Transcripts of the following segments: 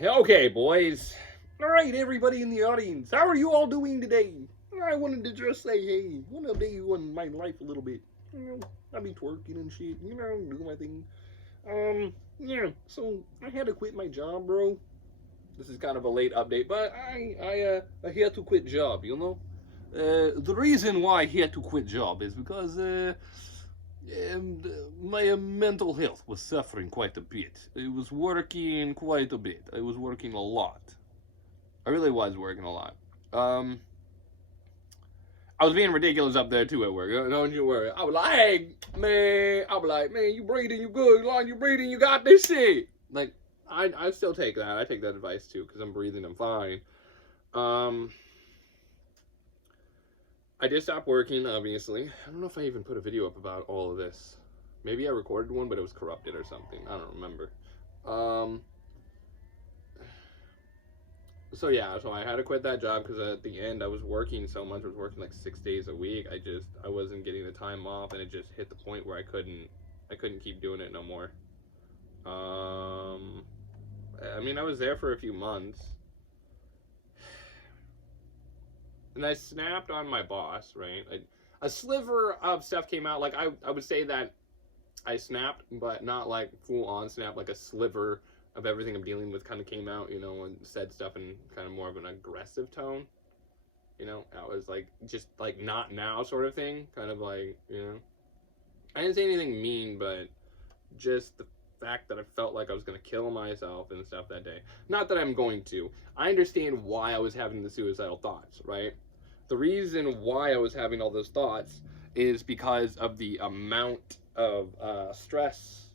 Okay, boys. All right, everybody in the audience, how are you all doing today? I wanted to just say, hey, I want to update you on my life a little bit. I be twerking and shit, do my thing. Yeah. So I had to quit my job, bro. This is kind of a late update, but I had to quit job. The reason why I had to quit job is because um, my mental health was suffering quite a bit. I was working quite a bit. I was working a lot. I really was working a lot. Um, I was being ridiculous up there too at work. Don't you worry. I was like, hey, man. I was like, man, you breathing, you good. Long you breathing, you got this shit. Like, I still take that. I take that advice too because I'm breathing. I'm fine. Um, I did stop working, obviously. I don't know if I even put a video up about all of this. Maybe I recorded one, but it was corrupted or something. I don't remember. Um, so yeah, so I had to quit that job because at the end I was working so much. I was working like 6 days a week. I wasn't getting the time off, and it just hit the point where I couldn't keep doing it no more. Um, I mean, I was there for a few months, and I snapped on my boss. Right, a sliver of stuff came out. Like I would say that I snapped, but not like full on snap. Like a sliver of everything I'm dealing with kind of came out, and said stuff in kind of more of an aggressive tone. I was like just like not now sort of thing, kind of like. I didn't say anything mean, but just the fact that I felt like I was gonna kill myself and stuff that day. Not that I'm going to. I understand why I was having the suicidal thoughts, right? The reason why I was having all those thoughts is because of the amount of stress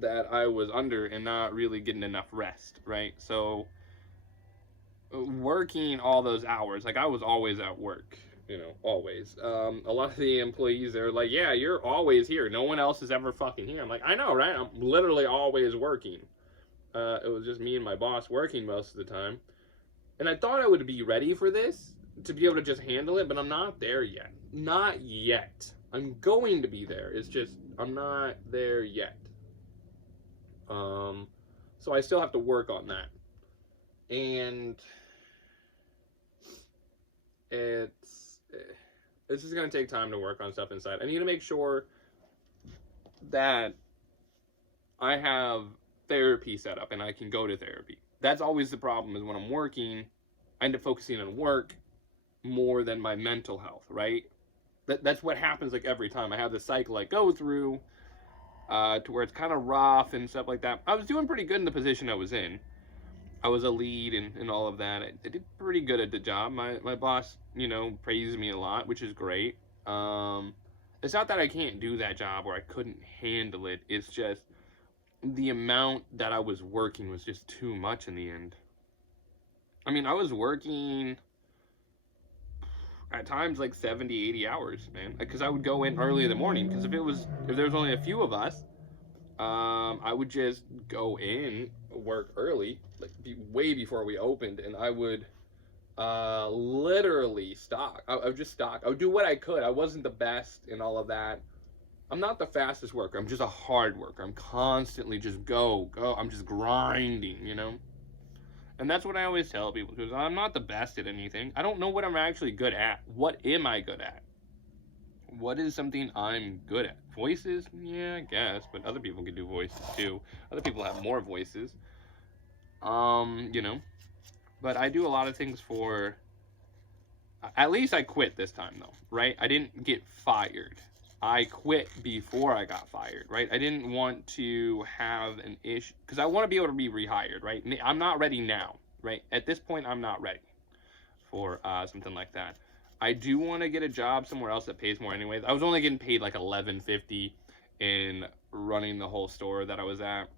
that I was under and not really getting enough rest, right? So working all those hours, like I was always at work, always. A lot of the employees, they're like, yeah, you're always here. No one else is ever fucking here. I'm like, I know, right? I'm literally always working. It was just me and my boss working most of the time. And I thought I would be ready for this to be able to just handle it, but I'm not there yet. Not yet. I'm going to be there. It's just, I'm not there yet. So I still have to work on that. And it's this is going to take time to work on stuff inside. I need to make sure that I have therapy set up and I can go to therapy. That's always the problem, is when I'm working, I end up focusing on work more than my mental health, right? That's what happens like every time. I have this cycle I go through to where it's kind of rough and stuff like that. I was doing pretty good in the position I was in. I was a lead and all of that. I did pretty good at the job. My boss, praised me a lot, which is great. It's not that I can't do that job or I couldn't handle it. It's just the amount that I was working was just too much in the end. I mean, I was working at times like 70, 80 hours, man. Because I would go in early in the morning. Because if there was only a few of us, I would just go in, work early, like way before we opened, and I would literally stock. I would just stock. I would do what I could. I wasn't the best in all of that. I'm not the fastest worker. I'm just a hard worker. I'm constantly just go. I'm just grinding. And that's what I always tell people, because I'm not the best at anything. I don't know what I'm actually good at. What am I good at? What is something I'm good at? Voices? Yeah, I guess, but other people can do voices too. Other people have more voices. You know. But I do a lot of things for. At least I quit this time though, right? I didn't get fired. I quit before I got fired, right? I didn't want to have an issue because I want to be able to be rehired, right? I'm not ready now, right? At this point, I'm not ready for something like that. I do want to get a job somewhere else that pays more anyways. I was only getting paid like $11.50 in running the whole store that I was at,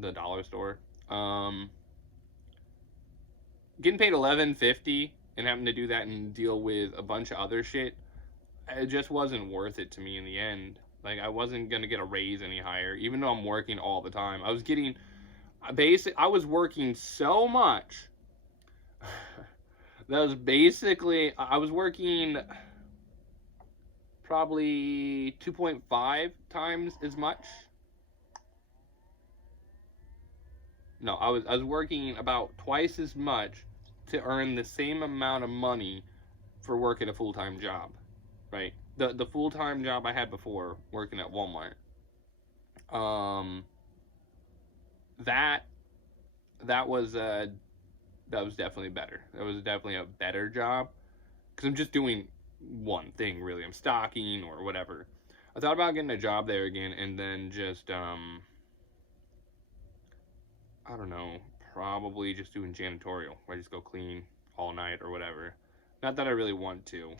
the dollar store. Getting paid $11.50 and having to do that and deal with a bunch of other shit, it just wasn't worth it to me in the end. Like, I wasn't gonna get a raise any higher, even though I'm working all the time. I was working so much that was basically, I was working probably 2.5 times as much. No, I was working about twice as much to earn the same amount of money for working a full-time job, right? The full-time job I had before working at Walmart, um, that that was that was definitely better. That was definitely a better job because I'm just doing one thing really. I'm stocking or whatever. I thought about getting a job there again and then just I don't know, probably just doing janitorial where I just go clean all night or whatever. Not that I really want to.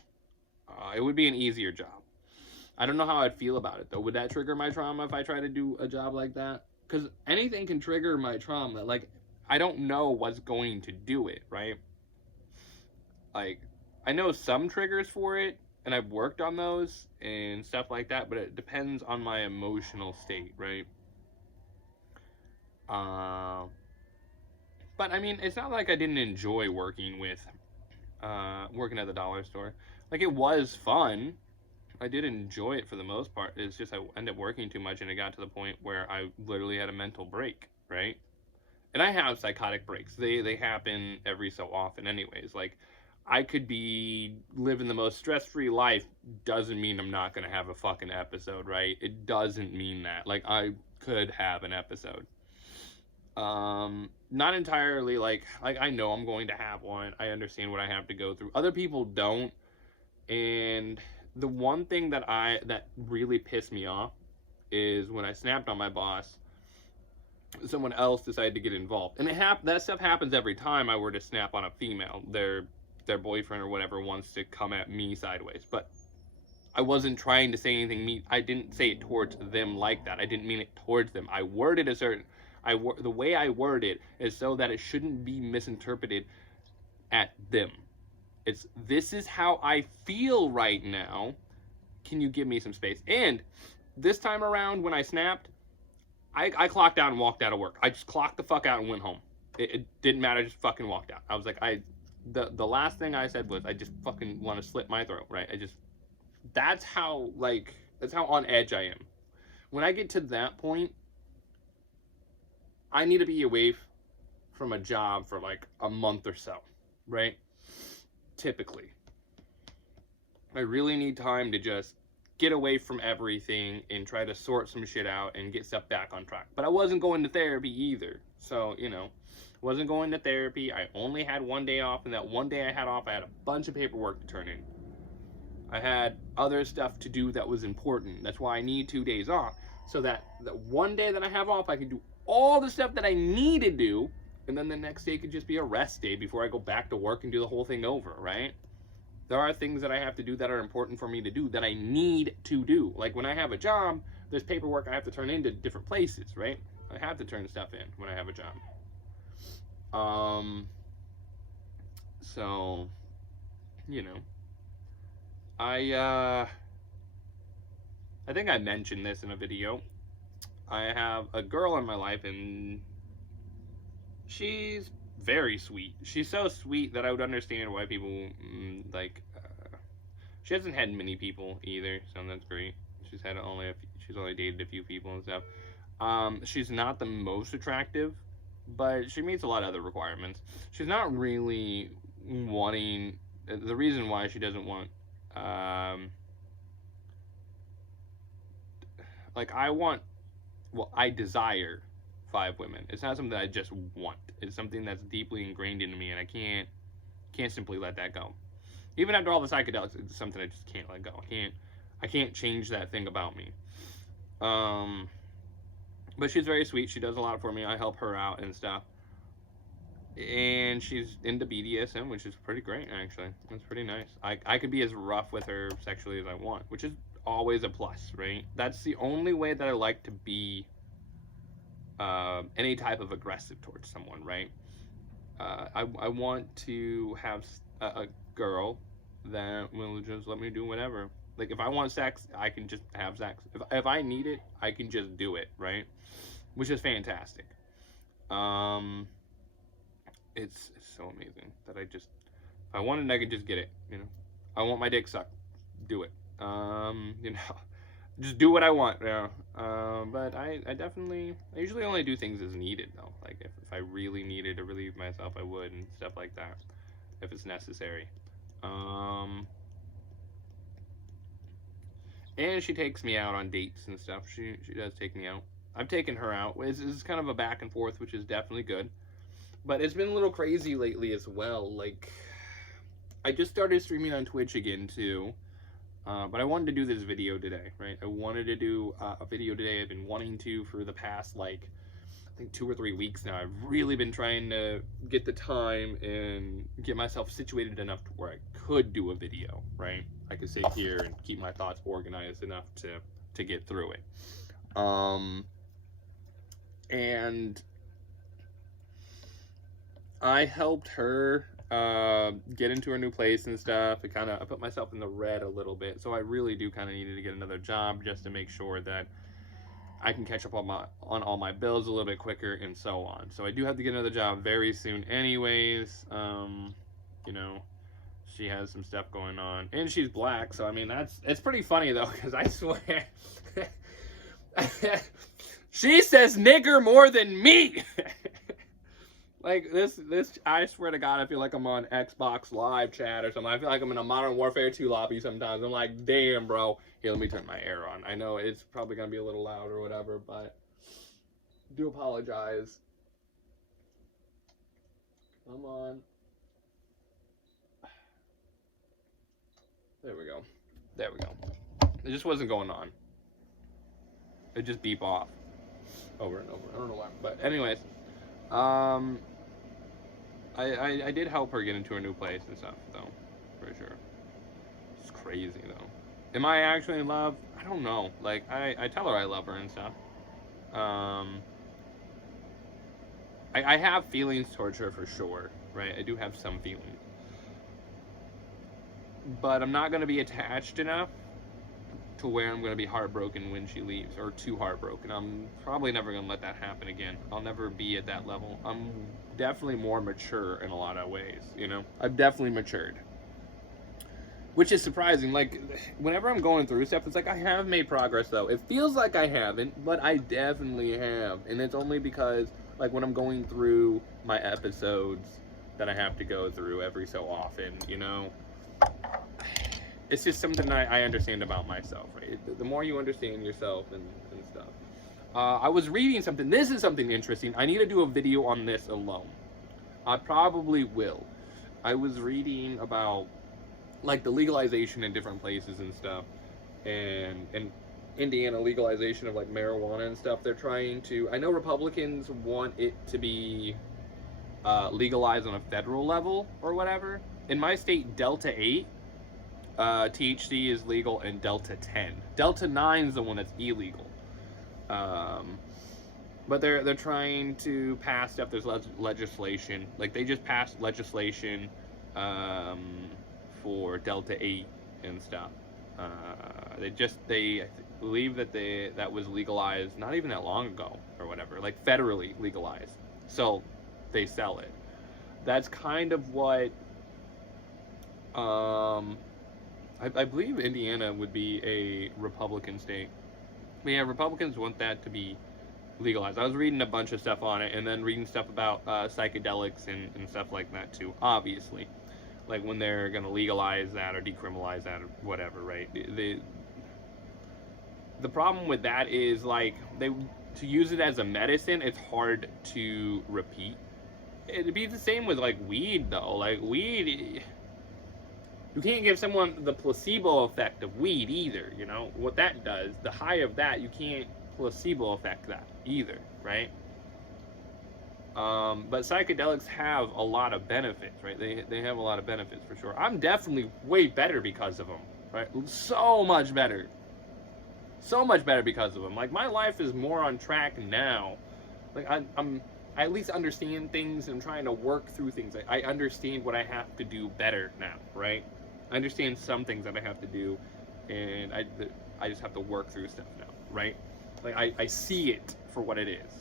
It would be an easier job. I don't know how I'd feel about it though. Would that trigger my trauma if I try to do a job like that? Because anything can trigger my trauma. Like, I don't know what's going to do it, right? Like, I know some triggers for it, and I've worked on those and stuff like that, but it depends on my emotional state, right? Uh, but I mean, it's not like I didn't enjoy working at the dollar store. Like, it was fun. I did enjoy it for the most part. It's just I ended up working too much, and it got to the point where I literally had a mental break, right? And I have psychotic breaks. They happen every so often, anyways. Like, I could be living the most stress-free life. Doesn't mean I'm not gonna have a fucking episode, right? It doesn't mean that. Like, I could have an episode. Not entirely like I know I'm going to have one. I understand what I have to go through. Other people don't. And the one thing that really pissed me off is when I snapped on my boss, someone else decided to get involved. And that stuff happens every time I were to snap on a female. Their boyfriend or whatever wants to come at me sideways. But I wasn't trying to say anything mean. I didn't say it towards them like that. I didn't mean it towards them. I worded a certain the way I word it is so that it shouldn't be misinterpreted at them. It's, this is how I feel right now. Can you give me some space? And this time around when I snapped, I clocked out and walked out of work. I just clocked the fuck out and went home. It didn't matter. I just fucking walked out. I was like, the last thing I said was, I just fucking want to slit my throat, right? That's how on edge I am. When I get to that point, I need to be away from a job for like a month or so, right? Typically. I really need time to just get away from everything and try to sort some shit out and get stuff back on track. But I wasn't going to therapy either. So, wasn't going to therapy. I only had one day off, and that one day I had off, I had a bunch of paperwork to turn in. I had other stuff to do that was important. That's why I need 2 days off. So that the one day that I have off, I can do all the stuff that I need to do, and then the next day could just be a rest day before I go back to work and do the whole thing over, right? There are things that I have to do that are important for me to do that I need to do. Like when I have a job, there's paperwork I have to turn into different places, right? I have to turn stuff in when I have a job. So, I think I mentioned this in a video. I have a girl in my life, and she's very sweet. She's so sweet that I would understand why people she hasn't had many people either, so that's great. She's only dated a few people and stuff. She's not the most attractive, but she meets a lot of other requirements. She's not really wanting. The reason why she doesn't want, I desire 5 women. It's not something that I just want. It's something that's deeply ingrained into me, and I can't simply let that go. Even after all the psychedelics, it's something I just can't let go. I can't change that thing about me. But she's very sweet. She does a lot for me. I help her out and stuff. And she's into BDSM, which is pretty great, actually. It's pretty nice. I could be as rough with her sexually as I want, which is always a plus, right? That's the only way that I like to be any type of aggressive towards someone, right? I want to have a girl that will just let me do whatever. Like, if I want sex, I can just have sex. If I need it, I can just do it, right? Which is fantastic. It's so amazing that if I wanted, I could just get it, I want my dick sucked. Do it. just do what I want, but I usually only do things as needed though. Like if I really needed to relieve myself, I would and stuff like that, if it's necessary. Um, and she takes me out on dates and stuff. She does take me out. I've taken her out. It's kind of a back and forth, which is definitely good. But it's been a little crazy lately as well. Like, I just started streaming on Twitch again too. But I wanted to do this video today, right? I wanted to do a video today. I've been wanting to for the past, like, I think 2 or 3 weeks now. I've really been trying to get the time and get myself situated enough to where I could do a video, right? I could sit here and keep my thoughts organized enough to get through it. And I helped her get into her new place and stuff. I put myself in the red a little bit, so I really do kind of needed to get another job just to make sure that I can catch up on all my bills a little bit quicker and so on. So I do have to get another job very soon anyways. You know, she has some stuff going on, and she's black, so I mean it's pretty funny though, because I swear she says nigger more than me. Like, this, I swear to God, I feel like I'm on Xbox Live chat or something. I feel like I'm in a Modern Warfare 2 lobby sometimes. I'm like, damn, bro. Here, let me turn my air on. I know it's probably going to be a little loud or whatever, but I do apologize. Come on. There we go. There we go. It just wasn't going on. It just beep off over and over. I don't know why. But anyways, I did help her get into her new place and stuff, though, for sure. It's crazy, though. Am I actually in love? I don't know. Like, I tell her I love her and stuff. I have feelings towards her for sure, right? I do have some feelings. But I'm not going to be attached enough to where I'm going to be heartbroken when she leaves, or too heartbroken. I'm probably never going to let that happen again. I'll never be at that level. I'm definitely more mature in a lot of ways, you know? I've definitely matured. Which is surprising. Like, whenever I'm going through stuff, it's like I have made progress, though. It feels like I haven't, but I definitely have. And it's only because, like, when I'm going through my episodes that I have to go through every so often, you know? It's just something I understand about myself, right? The more you understand yourself and stuff. I was reading something. This is something interesting. I need to do a video on this alone. I probably will. I was reading about, like, the legalization in different places and stuff. And Indiana legalization of, like, marijuana and stuff. They're trying to... I know Republicans want it to be legalized on a federal level or whatever. In my state, Delta 8... THC is legal, and Delta 10. Delta 9 is the one that's illegal. But they're trying to pass stuff. There's legislation. Like, they just passed legislation for Delta 8 and stuff. They believe that was legalized not even that long ago or whatever. Like, federally legalized. So they sell it. That's kind of what... I believe Indiana would be a Republican state. But yeah, Republicans want that to be legalized. I was reading a bunch of stuff on it, and then reading stuff about psychedelics and stuff like that too, obviously. Like when they're going to legalize that or decriminalize that or whatever, right? The problem with that is, like, to use it as a medicine, it's hard to repeat. It'd be the same with, like, weed, though. Like, weed... You can't give someone the placebo effect of weed either, you know? What that does, the high of that, you can't placebo effect that either, right? But psychedelics have a lot of benefits, right? They have a lot of benefits for sure. I'm definitely way better because of them, right? So much better. So much better because of them. Like, my life is more on track now. Like, I at least understand things and I'm trying to work through things. I understand what I have to do better now, right? I understand some things that I have to do, and I just have to work through stuff now, right? Like, I see it for what it is.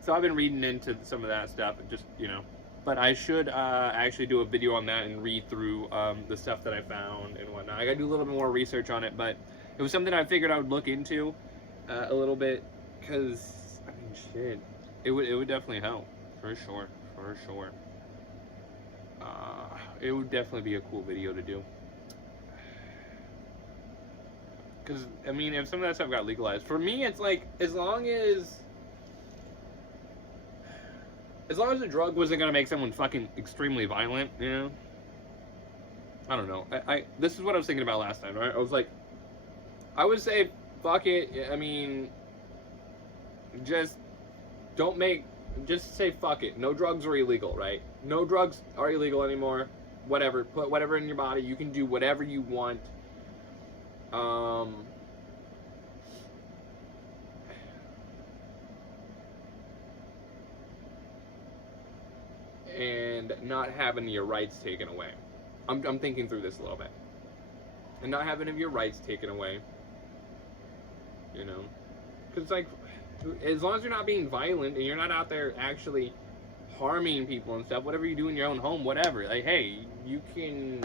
So I've been reading into some of that stuff and just, you know, But I should actually do a video on that and read through the stuff that I found and whatnot. I gotta do a little bit more research on it, but it was something I figured I would look into a little bit, because I mean, shit, it would definitely help for sure, for sure. It would definitely be a cool video to do. Because I mean, if some of that stuff got legalized, for me, it's like as long as the drug wasn't gonna make someone fucking extremely violent, you know. I don't know. This is what I was thinking about last time, right? I was like, I would say, fuck it. I mean, just say fuck it. No drugs are illegal, right? No drugs are illegal anymore. Whatever. Put whatever in your body. You can do whatever you want. And not having your rights taken away. I'm thinking through this a little bit. And not having your rights taken away. You know? Because, like, as long as you're not being violent and you're not out there actually harming people and stuff, whatever you do in your own home, whatever. Like, hey, you can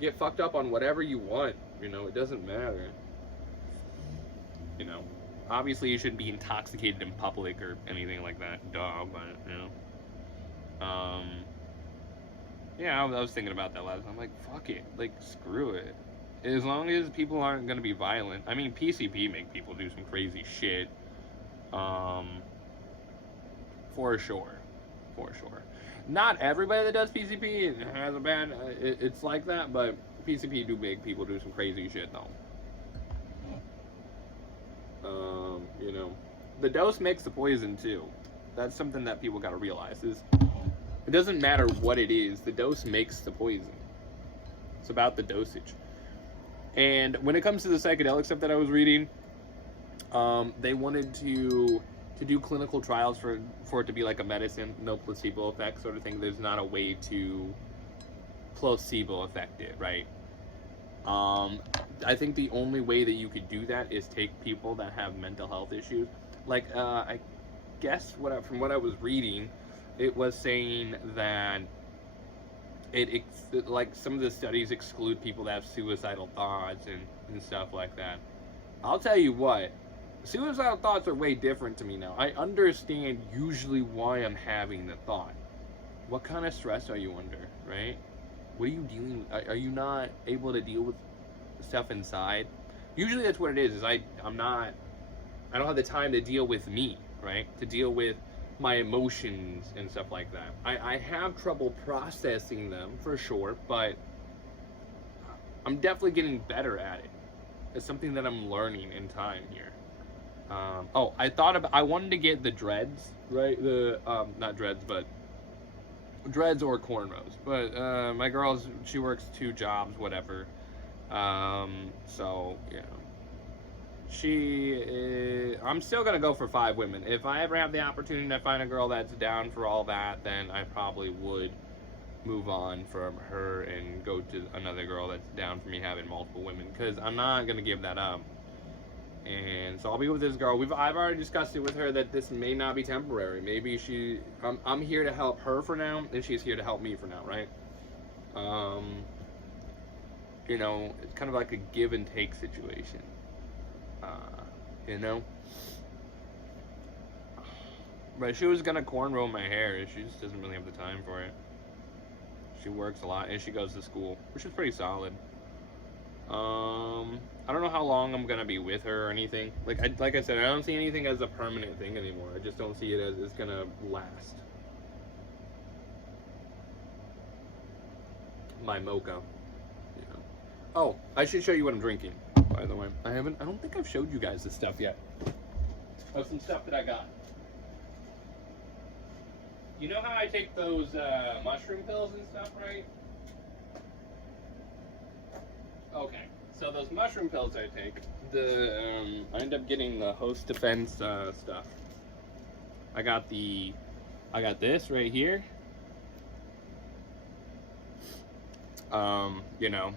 get fucked up on whatever you want. You know, it doesn't matter. You know? Obviously, you shouldn't be intoxicated in public or anything like that. Duh, but, you know. Yeah, I was thinking about that last time. I'm like, fuck it. Like, screw it. As long as people aren't going to be violent. I mean, PCP make people do some crazy shit. For sure. For sure. Not everybody that does PCP has a bad... it's like that, but PCP do make people do some crazy shit, though. You know. The dose makes the poison, too. That's something that people got to realize, is... It doesn't matter what it is, the dose makes the poison. It's about the dosage. And when it comes to the psychedelic stuff that I was reading, they wanted to do clinical trials for it to be like a medicine, no placebo effect sort of thing. There's not a way to placebo affect it, right? I think the only way that you could do that is take people that have mental health issues. Like, I guess from what I was reading, it was saying that like some of the studies exclude people that have suicidal thoughts and stuff like that. I'll tell you what, suicidal thoughts are way different to me now. I understand usually why I'm having the thought. What kind of stress are you under, right? What are you dealing with? Are you not able to deal with stuff inside? Usually that's what it is I don't have the time to deal with me, right? To deal with my emotions and stuff like that. I have trouble processing them for sure, but I'm definitely getting better at it. It's something that I'm learning in time here. I wanted to get the dreads, right? Not dreads, but dreads or cornrows. But my girl's, she works 2 jobs, whatever. So, you know. I'm still gonna go for 5 women. If I ever have the opportunity to find a girl that's down for all that, then I probably would move on from her and go to another girl that's down for me having multiple women, because I'm not gonna give that up. And so I'll be with this girl. I've already discussed it with her that this may not be temporary. Maybe I'm here to help her for now, and she's here to help me for now, right? You know, it's kind of like a give and take situation. You know? But she was gonna cornrow my hair. She just doesn't really have the time for it. She works a lot and she goes to school, which is pretty solid. I don't know how long I'm gonna be with her or anything. Like I said, I don't see anything as a permanent thing anymore. I just don't see it as it's gonna last. My mocha. You know. Oh, I should show you what I'm drinking, by the way. I don't think I've showed you guys this stuff yet. Of some stuff that I got. You know how I take those mushroom pills and stuff, right? Okay, so those mushroom pills I take, I end up getting the Host Defense stuff. I got this right here. You know,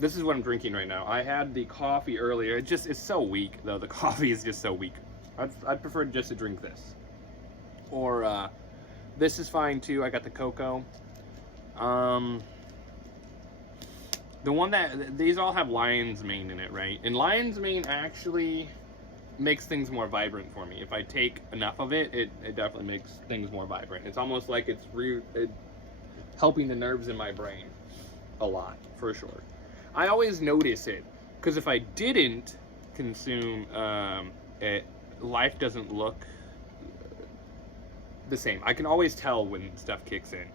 this is what I'm drinking right now. I had the coffee earlier. It's so weak though. The coffee is just so weak. I'd prefer just to drink this, or This is fine too. I got the cocoa. The one that, these all have lion's mane in it, right? And lion's mane actually makes things more vibrant for me. If I take enough of it, it definitely makes things more vibrant. It's almost like it's helping the nerves in my brain a lot, for sure. I always notice it, because if I didn't consume it, life doesn't look the same. I can always tell when stuff kicks in.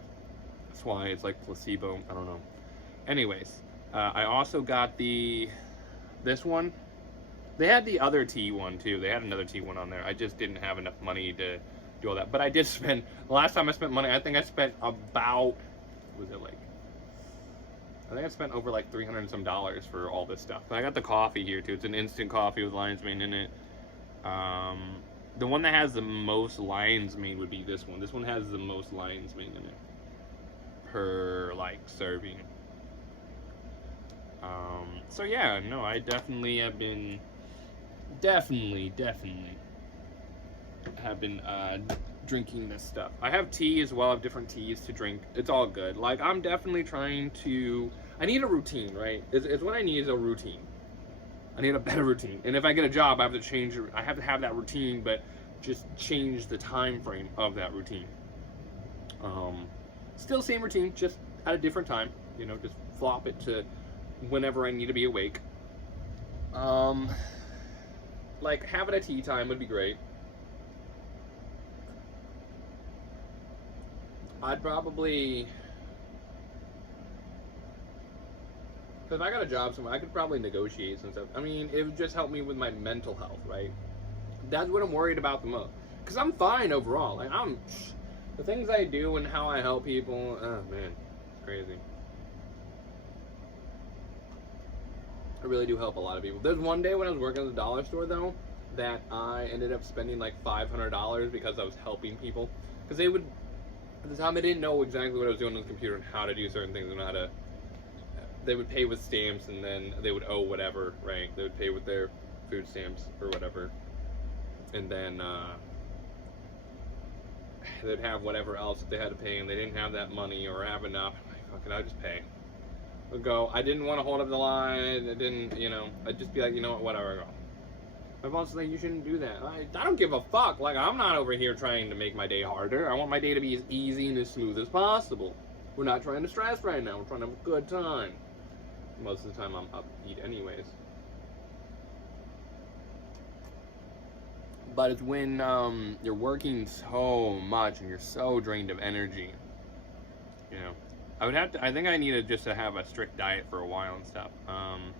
That's why it's like placebo. I don't know. Anyways, I also got this one. They had the other tea one too. They had another tea one on there. I just didn't have enough money to do all that. But I did spend, the last time I spent money, I think I spent about, was it like, I think I spent over like $300 and some for all this stuff. But I got the coffee here too. It's an instant coffee with lion's mane in it. The one that has the most lion's mane would be this one. This one has the most lion's mane in it per like serving. So yeah, no, I definitely have been, definitely have been drinking this stuff. I have tea as well. I have different teas to drink. It's all good. Like, I'm definitely trying to, I need a routine, right? It's what I need is a routine. I need a better routine. And if I get a job, I have to change, I have to have that routine, but just change the time frame of that routine. Still same routine, just at a different time. You know, just flop it to whenever I need to be awake. Like, having a tea time would be great. I'd probably, because if I got a job somewhere, I could probably negotiate some stuff. I mean, it would just help me with my mental health, right? That's what I'm worried about the most. Because I'm fine overall. Like, the things I do and how I help people, oh man, it's crazy. I really do help a lot of people. There's one day when I was working at the dollar store, though, that I ended up spending like $500 because I was helping people. Because they would, at the time, I didn't know exactly what I was doing on the computer and how to do certain things and how to, they would pay with stamps and then they would owe whatever, right? They would pay with their food stamps or whatever. And then they'd have whatever else that they had to pay and they didn't have that money or have enough. I'm like, fuck it, I'll just pay. I'd go, I didn't want to hold up the line, I didn't, you know, I'd just be like, you know what, whatever, I go. My boss is like, you shouldn't do that. I don't give a fuck. Like, I'm not over here trying to make my day harder. I want my day to be as easy and as smooth as possible. We're not trying to stress right now. We're trying to have a good time. Most of the time, I'm upbeat anyways. But it's when you're working so much and you're so drained of energy. You know, I think I needed just to have a strict diet for a while and stuff. And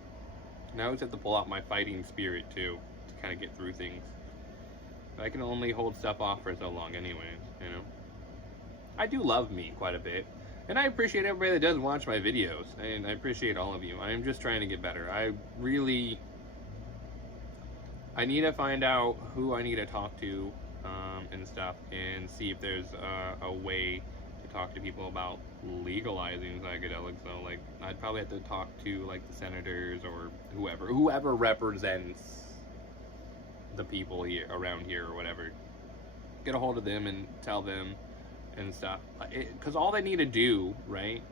I always have to pull out my fighting spirit too, to kind of get through things. But I can only hold stuff off for so long anyways, you know. I do love me quite a bit. And I appreciate everybody that does watch my videos. And I appreciate all of you. I am just trying to get better. I need to find out who I need to talk to and stuff, and see if there's a way to talk to people about legalizing psychedelics. So, like, I'd probably have to talk to, like, the senators or whoever represents the people here around here or whatever. Get a hold of them and tell them and stuff. Because all they need to do, right?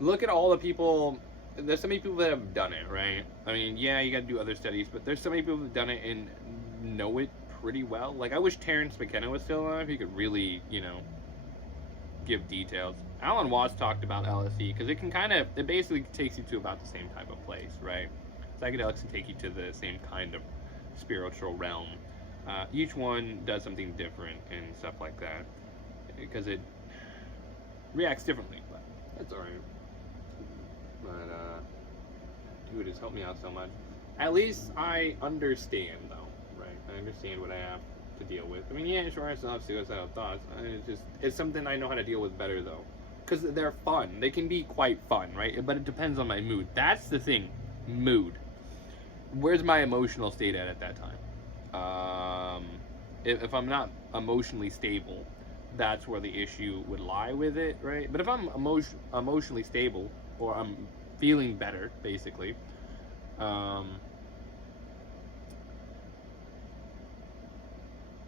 Look at all the people. There's so many people that have done it, right? I mean, yeah, you got to do other studies, but there's so many people that have done it and know it pretty well. Like, I wish Terrence McKenna was still alive. He could really, you know, give details. Alan Watts talked about LSD because it basically takes you to about the same type of place, right? Psychedelics can take you to the same kind of spiritual realm. Each one does something different and stuff like that because it reacts differently, but that's alright. But, dude, it's helped me out so much. At least I understand, though, right? I understand what I have to deal with. I mean, yeah, sure, I still have suicidal thoughts. It's something I know how to deal with better, though. Because they're fun. They can be quite fun, right? But it depends on my mood. That's the thing. Mood. Where's my emotional state at that time? If I'm not emotionally stable, that's where the issue would lie with it, right? But if I'm emotionally stable, or I'm feeling better, basically,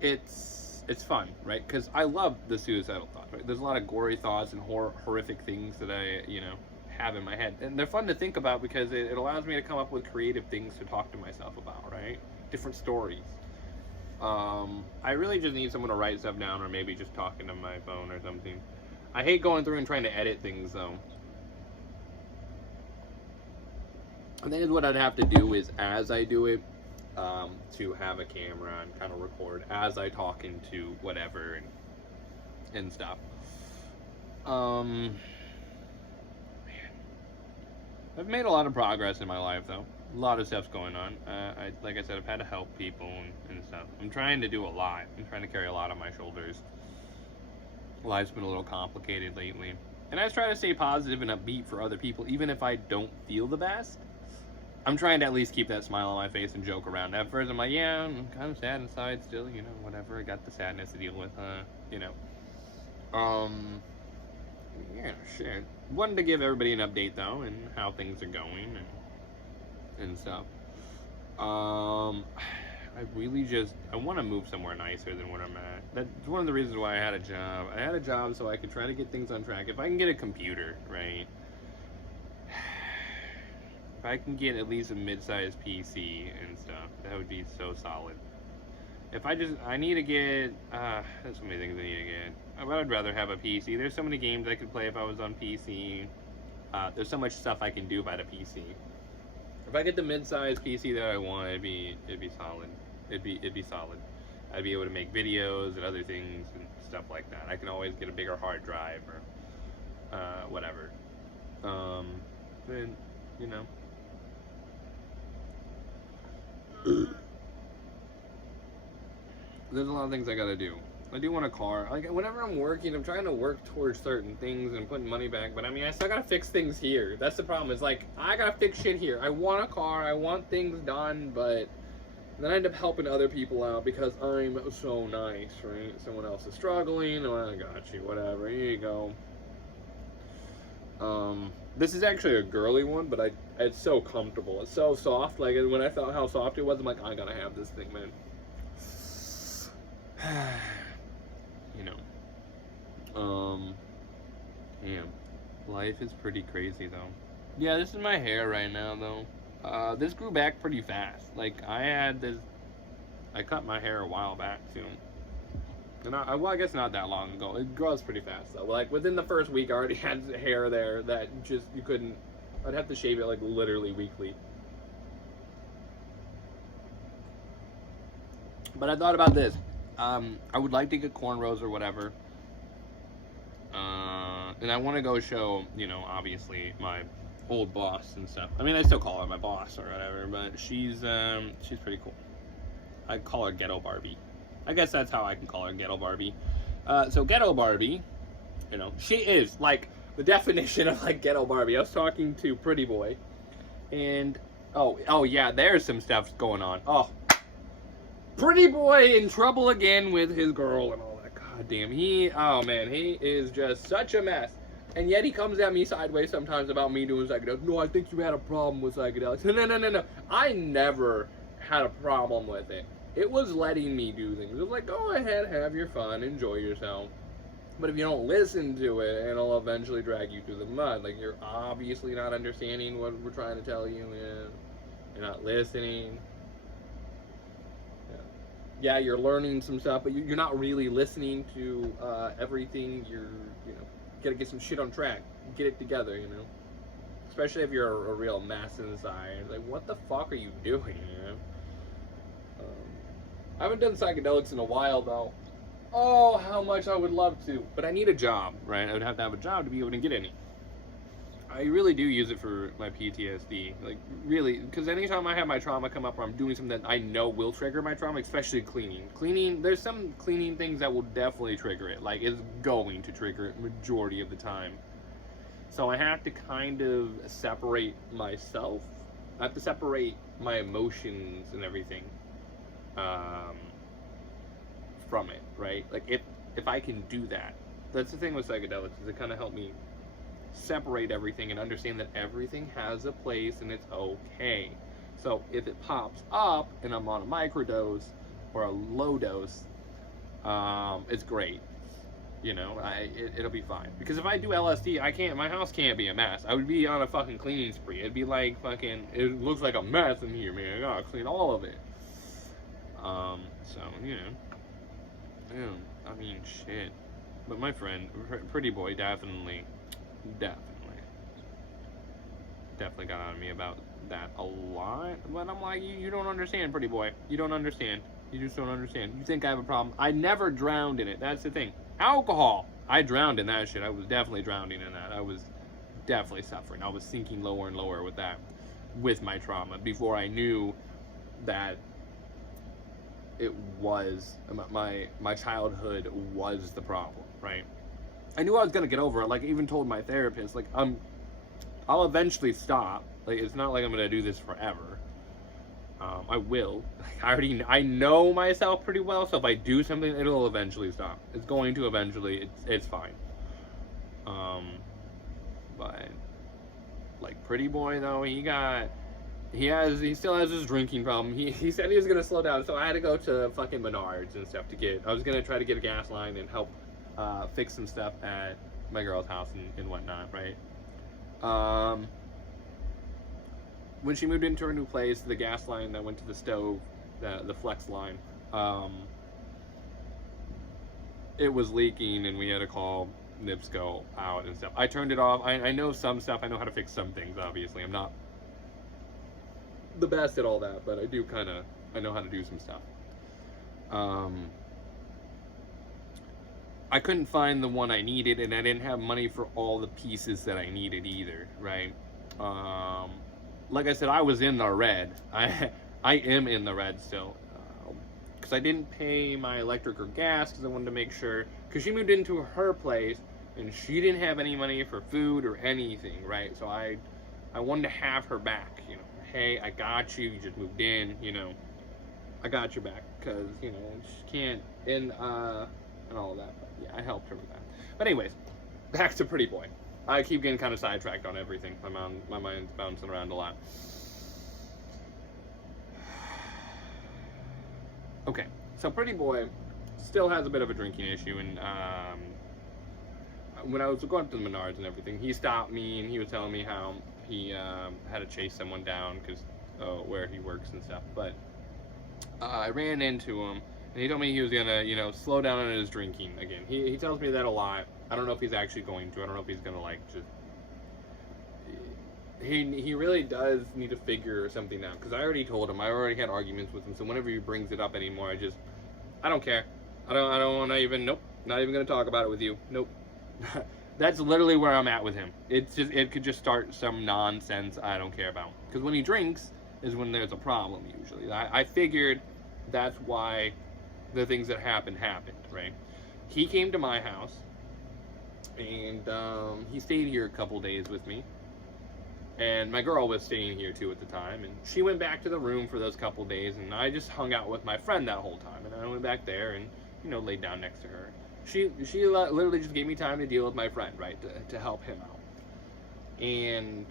it's it's fun, right? Because I love the suicidal thoughts. Right? There's a lot of gory thoughts and horrific things that I have in my head, and they're fun to think about because it allows me to come up with creative things to talk to myself about, right? Different stories. I really just need someone to write stuff down, or maybe just talking to my phone or something. I hate going through and trying to edit things though. I think what I'd have to do is, as I do it, to have a camera and kind of record as I talk into whatever and stuff. Man. I've made a lot of progress in my life though. A lot of stuff's going on. Like I said, I've had to help people and stuff. I'm trying to do a lot. I'm trying to carry a lot on my shoulders. Life's been a little complicated lately. And I just try to stay positive and upbeat for other people, even if I don't feel the best. I'm trying to at least keep that smile on my face and joke around. At first, I'm like, yeah, I'm kind of sad inside still, whatever. I got the sadness to deal with, Yeah, shit. Wanted to give everybody an update, though, and how things are going and stuff. I really I want to move somewhere nicer than where I'm at. That's one of the reasons why I had a job. I had a job so I could try to get things on track. If I can get a computer, right? If I can get at least a mid-sized PC and stuff, that would be so solid. I need to get, there's so many things I need to get. I'd rather have a PC. There's so many games I could play if I was on PC. There's so much stuff I can do by the PC. If I get the mid-sized PC that I want, it'd be solid. It'd be solid. I'd be able to make videos and other things and stuff like that. I can always get a bigger hard drive or whatever. Then, there's a lot of things I gotta do. I do want a car. Like, whenever I'm working, I'm trying to work towards certain things and putting money back, but I mean, I still gotta fix things here. That's the problem. It's like, I gotta fix shit here. I want a car, I want things done, but then I end up helping other people out because I'm so nice, right? Someone else is struggling, well, I got you, whatever, here you go. This is actually a girly one, but it's so comfortable. It's so soft. Like, when I felt how soft it was, I'm like, I gotta have this thing, man. Damn. Life is pretty crazy, though. Yeah, this is my hair right now, though. This grew back pretty fast. Like, I cut my hair a while back, too. And I guess not that long ago. It grows pretty fast, though. Like, within the first week, I already had hair there that just, you couldn't, I'd have to shave it, like, literally weekly. But I thought about this. I would like to get cornrows or whatever. And I want to go show, obviously, my old boss and stuff. I mean, I still call her my boss or whatever, but she's pretty cool. I call her Ghetto Barbie. I guess that's how I can call her, Ghetto Barbie. So Ghetto Barbie, she is, like, the definition of, like, Ghetto Barbie. I was talking to Pretty Boy, and, oh yeah, there's some stuff going on. Oh, Pretty Boy in trouble again with his girl and all that. God damn, oh man, he is just such a mess. And yet he comes at me sideways sometimes about me doing psychedelics. No, I think you had a problem with psychedelics. No. I never had a problem with it. It was letting me do things. It was like, go ahead, have your fun, enjoy yourself. But if you don't listen to it, it'll eventually drag you through the mud. Like, you're obviously not understanding what we're trying to tell you. You're not listening. Yeah, you're learning some stuff, but you're not really listening to everything. You gotta get some shit on track. Get it together, Especially if you're a real mess inside. Like, what the fuck are you doing, I haven't done psychedelics in a while, though. Oh, how much I would love to. But I need a job, right? I would have to have a job to be able to get any. I really do use it for my PTSD. Like, really, because anytime I have my trauma come up or I'm doing something that I know will trigger my trauma, especially cleaning, there's some cleaning things that will definitely trigger it. Like, it's going to trigger it majority of the time. So I have to kind of separate myself. I have to separate my emotions and everything from it, right? Like, if I can do that. That's the thing with psychedelics, is it kind of helped me separate everything and understand that everything has a place and it's okay. So if it pops up and I'm on a microdose or a low dose, It's great. You know, it'll be fine. Because if I do LSD, my house can't be a mess. I would be on a fucking cleaning spree. It'd be like fucking, it looks like a mess in here, man. I gotta clean all of it. So, you know. Yeah, I mean, shit. But my friend, Pretty Boy, definitely got on me about that a lot. But I'm like, you don't understand, Pretty Boy. You don't understand. You just don't understand. You think I have a problem. I never drowned in it. That's the thing. Alcohol. I drowned in that shit. I was definitely drowning in that. I was definitely suffering. I was sinking lower and lower with that, with my trauma, before I knew that it was, my childhood was the problem, right? I knew I was going to get over it. Like, I even told my therapist, like, I'll eventually stop. Like, it's not like I'm going to do this forever. I will. I know myself pretty well, so if I do something, it'll eventually stop. It's going to eventually. It's fine. But like Pretty Boy though, he still has his drinking problem. He said he was gonna slow down, so I had to go to fucking Menards and stuff I was gonna try to get a gas line and help fix some stuff at my girl's house and whatnot, right? When she moved into her new place, the gas line that went to the stove, the flex line, it was leaking, and we had to call NIPSCO out and stuff. I turned it off. I know some stuff. I know how to fix some things, obviously. I'm not the best at all that, but I know how to do some stuff. I couldn't find the one I needed, and I didn't have money for all the pieces that I needed either, right? Like I said, I was in the red. I am in the red still. Because I didn't pay my electric or gas because I wanted to make sure. Because she moved into her place and she didn't have any money for food or anything, right? So I wanted to have her back, you know. Hey, I got you. You just moved in, you know. I got your back because, you know, she can't, and all of that. But yeah, I helped her with that. But anyways, back to Pretty Boy. I keep getting kind of sidetracked on everything. My mind's bouncing around a lot. Okay, so Pretty Boy still has a bit of a drinking issue, and when I was going up to the Menards and everything, he stopped me and he was telling me how he had to chase someone down because where he works and stuff. But I ran into him, and he told me he was gonna, you know, slow down on his drinking again. He tells me that a lot. I don't know if he's actually going to. I don't know if he's gonna like just. He really does need to figure something out, because I already told him. I already had arguments with him. So whenever he brings it up anymore, I don't care. I don't want to even. Nope. Not even gonna talk about it with you. Nope. That's literally where I'm at with him. It could just start some nonsense I don't care about. Because when he drinks is when there's a problem usually. I figured that's why the things that happened, right? He came to my house, and he stayed here a couple days with me. And my girl was staying here too at the time, and she went back to the room for those couple days, and I just hung out with my friend that whole time. And I went back there and, you know, laid down next to her. She literally just gave me time to deal with my friend, right, to help him out. And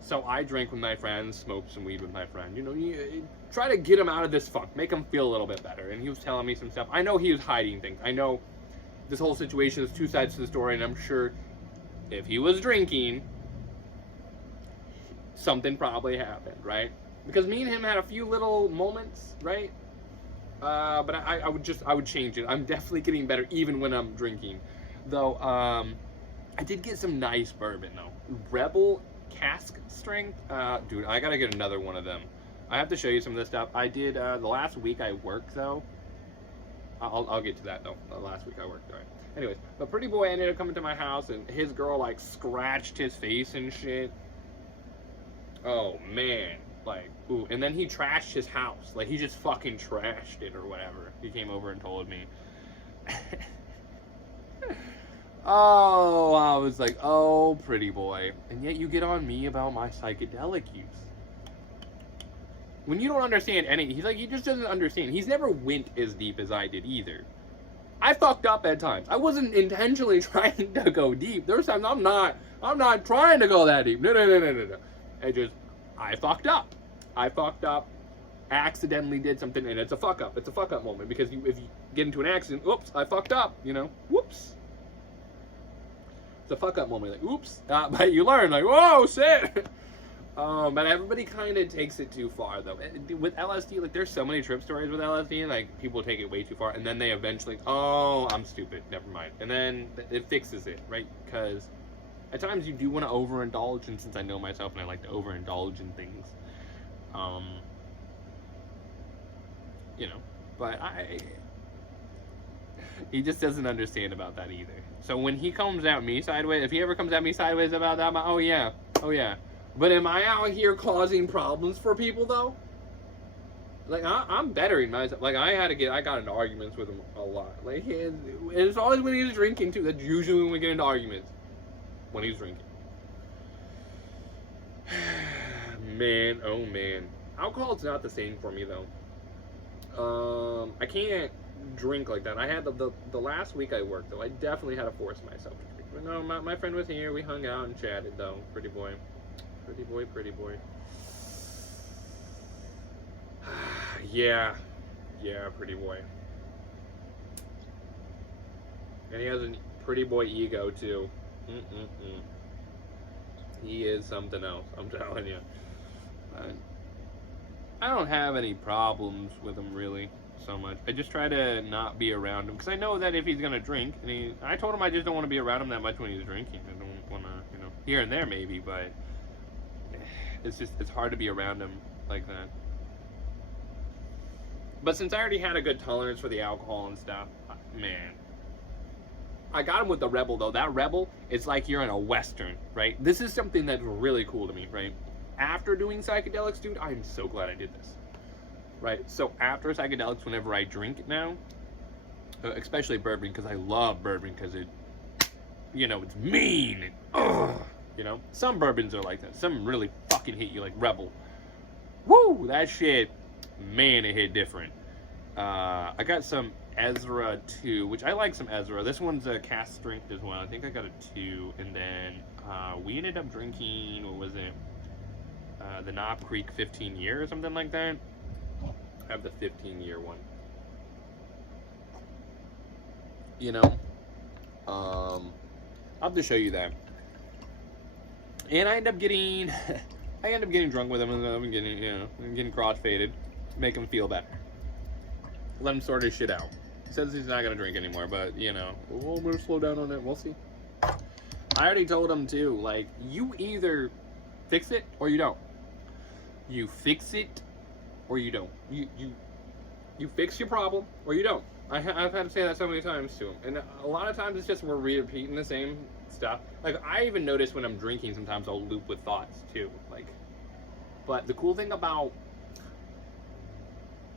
so I drank with my friend, smoked some weed with my friend. You know, you try to get him out of this funk, make him feel a little bit better. And he was telling me some stuff. I know he was hiding things. I know this whole situation is two sides to the story, and I'm sure if he was drinking, something probably happened, right? Because me and him had a few little moments, right? But I would change it. I'm definitely getting better even when I'm drinking. Though, I did get some nice bourbon, though. Rebel cask strength. Dude, I gotta get another one of them. I have to show you some of this stuff. I did, the last week I worked, though. I'll get to that, though. The last week I worked, right? Anyways, but Pretty Boy ended up coming to my house, and his girl, like, scratched his face and shit. Oh, man. Like, ooh, and then he trashed his house. Like, he just fucking trashed it or whatever. He came over and told me. Oh, I was like, oh, Pretty Boy. And yet you get on me about my psychedelic use. When you don't understand anything, he's like, he just doesn't understand. He's never went as deep as I did either. I fucked up at times. I wasn't intentionally trying to go deep. There's times I'm not trying to go that deep. No. I fucked up. accidentally did something, and it's a fuck up. It's a fuck up moment because if you get into an accident, oops, I fucked up. You know, whoops. It's a fuck up moment, like oops. But you learn, like whoa, shit. But everybody kind of takes it too far, though. With LSD, like, there's so many trip stories with LSD, like, people take it way too far, and then they eventually, oh, I'm stupid, never mind. And then it fixes it, right? Because at times you do want to overindulge, and since I know myself and I like to overindulge in things, you know, but he just doesn't understand about that either. So when he comes at me sideways, if he ever comes at me sideways about that, I'm like, oh yeah. But am I out here causing problems for people, though? Like, I'm bettering myself. Like, I got into arguments with him a lot. Like, it's always when he's drinking, too. That's usually when we get into arguments. When he's drinking. Man, oh man. Alcohol's not the same for me, though. I can't drink like that. I had the last week I worked, though. I definitely had to force myself to drink. But no, my friend was here. We hung out and chatted, though. Pretty boy. Pretty boy. Yeah, pretty boy. And he has a pretty boy ego, too. He is something else, I'm telling you. I don't have any problems with him, really, so much. I just try to not be around him, because I know that if he's going to drink, and I told him I just don't want to be around him that much when he's drinking. I don't want to, you know, here and there maybe, but it's hard to be around him like that. But since I already had a good tolerance for the alcohol and stuff, man, I got him with the Rebel, though. That Rebel, it's like you're in a Western, right? This is something that's really cool to me, right? After doing psychedelics, dude, I'm so glad I did this, right? So after psychedelics, whenever I drink now, especially bourbon, because I love bourbon, because it, you know, it's mean, and, ugh. You know, some bourbons are like that. Some really fucking hit you, like Rebel. Woo, that shit, man, it hit different. I got some Ezra too, which I like some Ezra. This one's a cask strength as well. I think I got a 2, and then we ended up drinking, what was it? The Knob Creek 15 year or something like that. I have the 15-year one. You know, I'll have to show you that. And I end up getting drunk with him, and I'm getting cross faded, make him feel better. Let him sort his shit out. He says he's not gonna drink anymore, but you know, I'm gonna slow down on it. We'll see. I already told him too. Like, you either fix it or you don't. You fix it or you don't. You fix your problem or you don't. I've had to say that so many times to him, and a lot of times it's just we're repeating the same stuff. Like, I even notice when I'm drinking, sometimes I'll loop with thoughts too. Like, but the cool thing about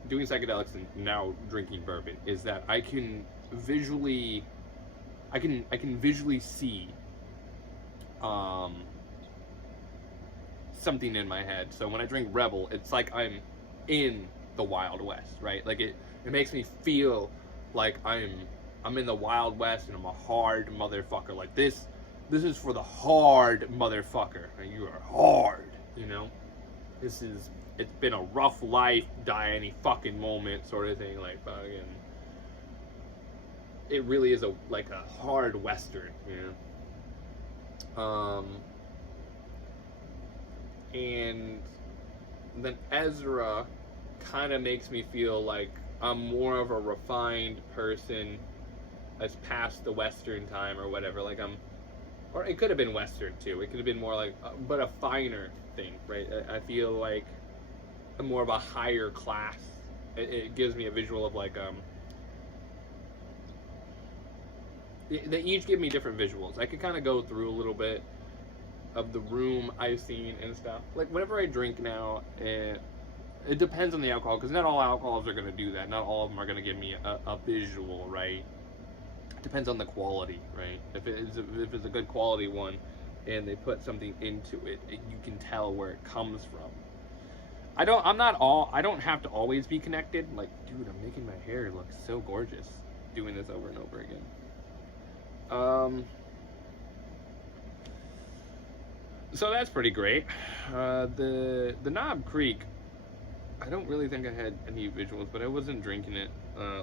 doing psychedelics and now drinking bourbon is that I can visually see something in my head. So when I drink Rebel, it's like I'm in the Wild West, right? Like it makes me feel like I'm in the Wild West, and I'm a hard motherfucker. Like this is for the hard motherfucker. You are hard, you know? It's been a rough life, die any fucking moment sort of thing. Like, fucking, it really is like a hard Western, you know? And then Ezra kind of makes me feel like I'm more of a refined person that's past the Western time or whatever. Like or it could have been Western too. It could have been more like, but a finer thing, right? I feel like I'm more of a higher class. It gives me a visual of like, they each give me different visuals. I could kind of go through a little bit of the room I've seen and stuff. Like, whenever I drink now, it depends on the alcohol, because not all alcohols are going to do that. Not all of them are going to give me a visual, right? It depends on the quality, right? If it's a good quality one and they put something into it, you can tell where it comes from. I don't have to always be connected. Like, dude, I'm making my hair look so gorgeous doing this over and over again. So that's pretty great. The Knob Creek, I don't really think I had any visuals, but I wasn't drinking it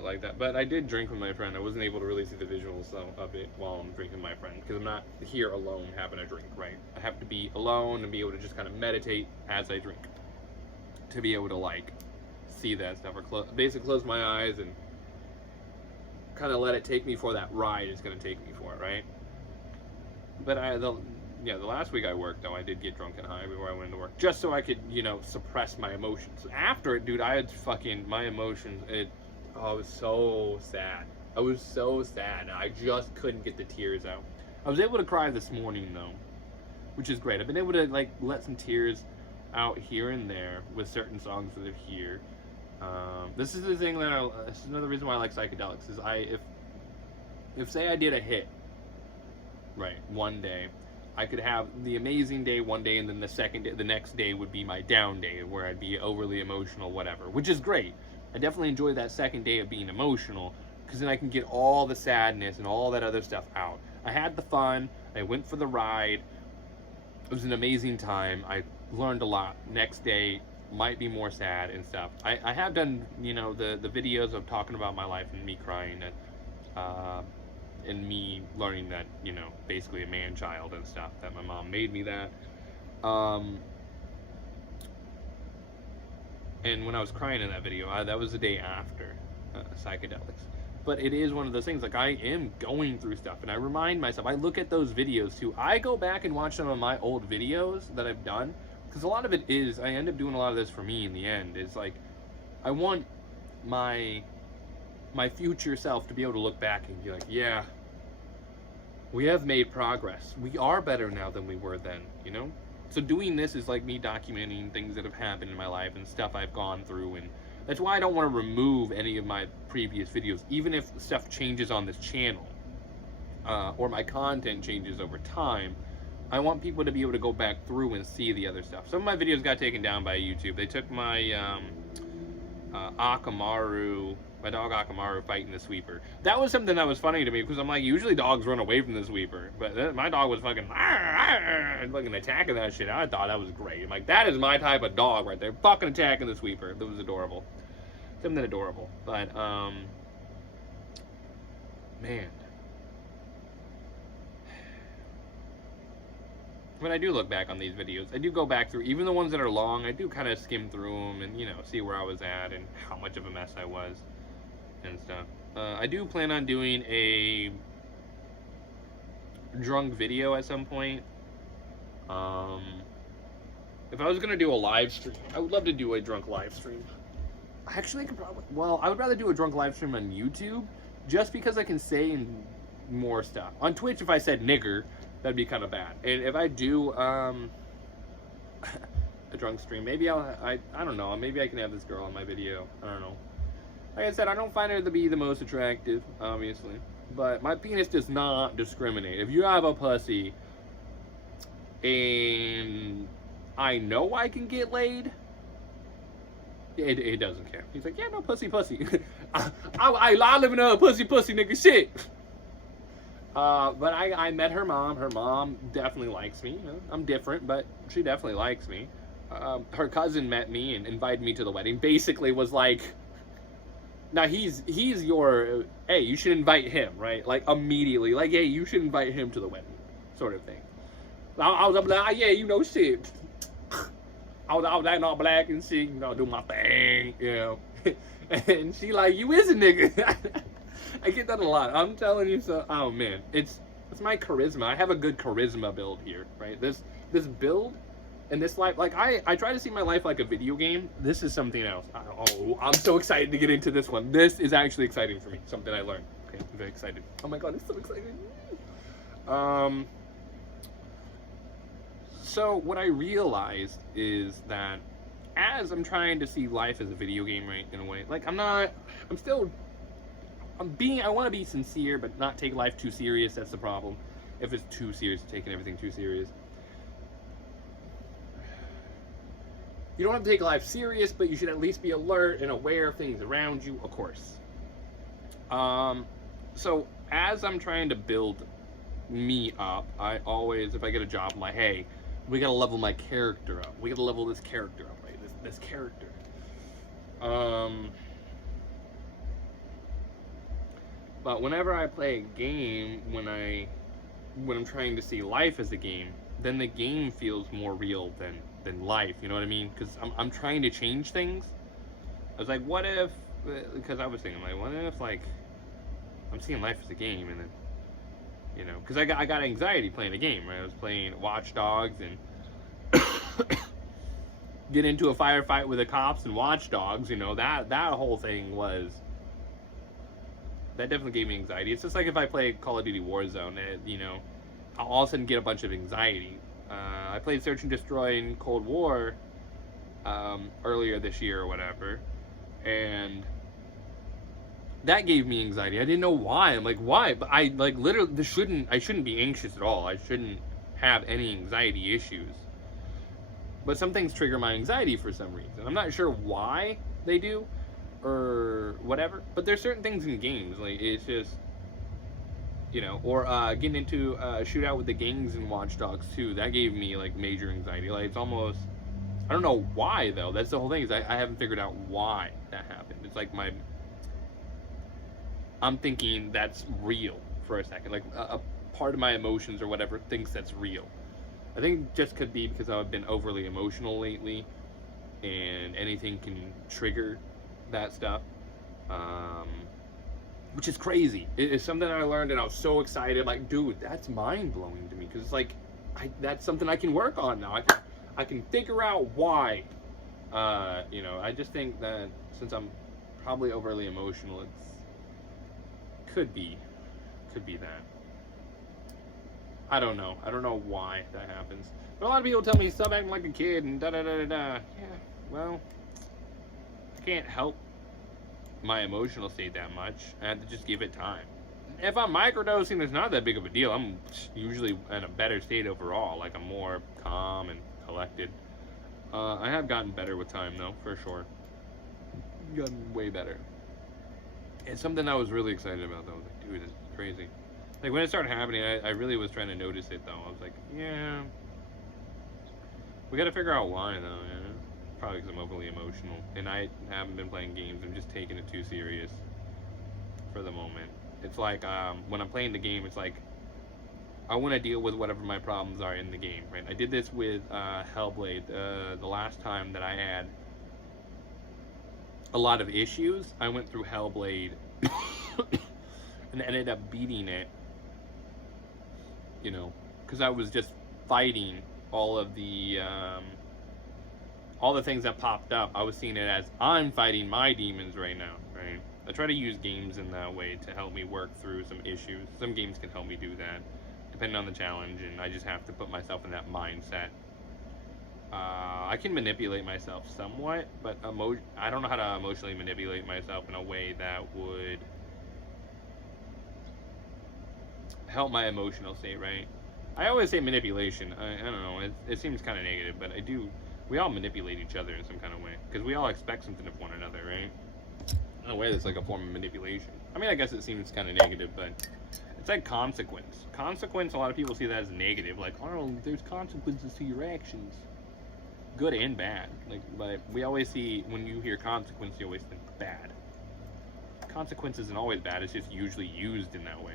like that. But I did drink with my friend. I wasn't able to really see the visuals though of it while I'm drinking with my friend because I'm not here alone having a drink, right? I have to be alone and be able to just kind of meditate as I drink to be able to like see that stuff or basically close my eyes and kind of let it take me for that ride it's going to take me for, right? But the last week I worked though, I did get drunk and high before I went into work, just so I could, suppress my emotions. After it, dude, I had my emotions. I was so sad. I was so sad. I just couldn't get the tears out. I was able to cry this morning though, which is great. I've been able to like let some tears out here and there with certain songs that are here. This is the thing this is another reason why I like psychedelics. Is if say I did a hit, right, one day, I could have the amazing day one day, and then the next day would be my down day, where I'd be overly emotional, whatever, which is great. I definitely enjoy that second day of being emotional, because then I can get all the sadness and all that other stuff out. I had the fun. I went for the ride. It was an amazing time. I learned a lot. Next day might be more sad and stuff. I have done, the videos of talking about my life and me crying and me learning that, basically a man-child and stuff, that my mom made me that. And when I was crying in that video, that was the day after psychedelics. But it is one of those things, like, I am going through stuff, and I remind myself, I look at those videos too. I go back and watch some of my old videos that I've done, because a lot of it is, I end up doing a lot of this for me in the end. It's like, I want my future self to be able to look back and be like, yeah, we have made progress. We are better now than we were then, So doing this is like me documenting things that have happened in my life and stuff I've gone through, and that's why I don't want to remove any of my previous videos, even if stuff changes on this channel, or my content changes over time. I want people to be able to go back through and see the other stuff. Some of my videos got taken down by YouTube. They took my Akamaru, my dog Akamaru fighting the sweeper. That was something that was funny to me, because I'm like, usually dogs run away from the sweeper, but my dog was fucking attacking that shit. I thought that was great. I'm like, that is my type of dog right there, fucking attacking the sweeper. That was adorable. Something adorable. But man, when I do look back on these videos, I do go back through, even the ones that are long, I do kind of skim through them and, see where I was at and how much of a mess I was and stuff. I do plan on doing a drunk video at some point. If I was going to do a live stream, I would love to do a drunk live stream. Actually, I could probably, I would rather do a drunk live stream on YouTube, just because I can say more stuff. On Twitch, if I said nigger, that'd be kind of bad. And if I do a drunk stream, maybe I don't know, maybe I can have this girl on my video. I don't know. Like I said, I don't find her to be the most attractive, obviously, but my penis does not discriminate. If you have a pussy and I know I can get laid, it doesn't care. He's like, yeah, no, pussy. I live in a pussy nigga shit. But I met her mom. Her mom definitely likes me. I'm different, but she definitely likes me. Her cousin met me and invited me to the wedding. Basically was like, now he's your, hey, you should invite him, right? Like immediately, like, hey, you should invite him to the wedding, sort of thing. I was like, yeah, shit. I was acting all black and shit, do my thing, And she like, you is a nigga. I get that a lot. I'm telling you, so. Oh man, it's my charisma. I have a good charisma build here, right? This build and this life, like I try to see my life like a video game. This is something else. I'm so excited to get into this one. This is actually exciting for me. Something I learned. Okay, I'm very excited. Oh my god, it's so exciting. So what I realized is that as I'm trying to see life as a video game, right, in a way, like I want to be sincere, but not take life too serious. That's the problem. If it's too serious, taking everything too serious. You don't have to take life serious, but you should at least be alert and aware of things around you, of course. So as I'm trying to build me up, I always, if I get a job, I'm like, hey, we gotta level my character up. We gotta level this character up, right? This character. But whenever I play a game, when I'm trying to see life as a game, then the game feels more real than life. You know what I mean? Because I'm trying to change things. I was like, what if? Because I was thinking, like, what if like I'm seeing life as a game, and then because I got anxiety playing a game. Right? I was playing Watch Dogs and get into a firefight with the cops and Watch Dogs. That whole thing was. That definitely gave me anxiety. It's just like if I play Call of Duty Warzone, I'll all of a sudden get a bunch of anxiety. I played Search and Destroy in Cold War earlier this year or whatever, and that gave me anxiety. I didn't know why. I'm like, why? But I like literally I shouldn't be anxious at all. I shouldn't have any anxiety issues. But some things trigger my anxiety for some reason. I'm not sure why they do or whatever, but there's certain things in games, like it's just or getting into a shootout with the gangs in Watch Dogs 2, that gave me like major anxiety. Like it's almost, I don't know why though. That's the whole thing, is I haven't figured out why that happened. It's like I'm thinking that's real for a second, like a part of my emotions or whatever thinks that's real. I think just could be because I've been overly emotional lately, and anything can trigger that stuff, which is crazy. It's something I learned, and I was so excited. Like, dude, that's mind blowing to me, because it's like that's something I can work on now. I can figure out why. I just think that since I'm probably overly emotional, could be that. I don't know why that happens. But a lot of people tell me stop acting like a kid and da da da da da. Yeah, well, I can't help my emotional state that much. I have to just give it time. If I'm microdosing, it's not that big of a deal. I'm usually in a better state overall. Like, I'm more calm and collected. I have gotten better with time, though, for sure. Gotten way better. It's something I was really excited about, though. I was like, dude, this is crazy. Like, when it started happening, I really was trying to notice it, though. I was like, yeah. We gotta figure out why, though, Probably because I'm overly emotional. And I haven't been playing games. I'm just taking it too serious for the moment. It's like, when I'm playing the game, it's like, I want to deal with whatever my problems are in the game, right? I did this with Hellblade. The last time that I had a lot of issues, I went through Hellblade and ended up beating it, because I was just fighting all the things that popped up. I was seeing it as I'm fighting my demons right now, right? I try to use games in that way to help me work through some issues. Some games can help me do that, depending on the challenge, and I just have to put myself in that mindset. I can manipulate myself somewhat, but I don't know how to emotionally manipulate myself in a way that would help my emotional state, right? I always say manipulation. I don't know. It seems kind of negative, but we all manipulate each other in some kind of way, because we all expect something of one another, right? In a way, that's like a form of manipulation. I mean, I guess it seems kind of negative, but it's like consequence. Consequence, a lot of people see that as negative. Like, oh, there's consequences to your actions. Good and bad. But we always see, when you hear consequence, you always think bad. Consequence isn't always bad. It's just usually used in that way.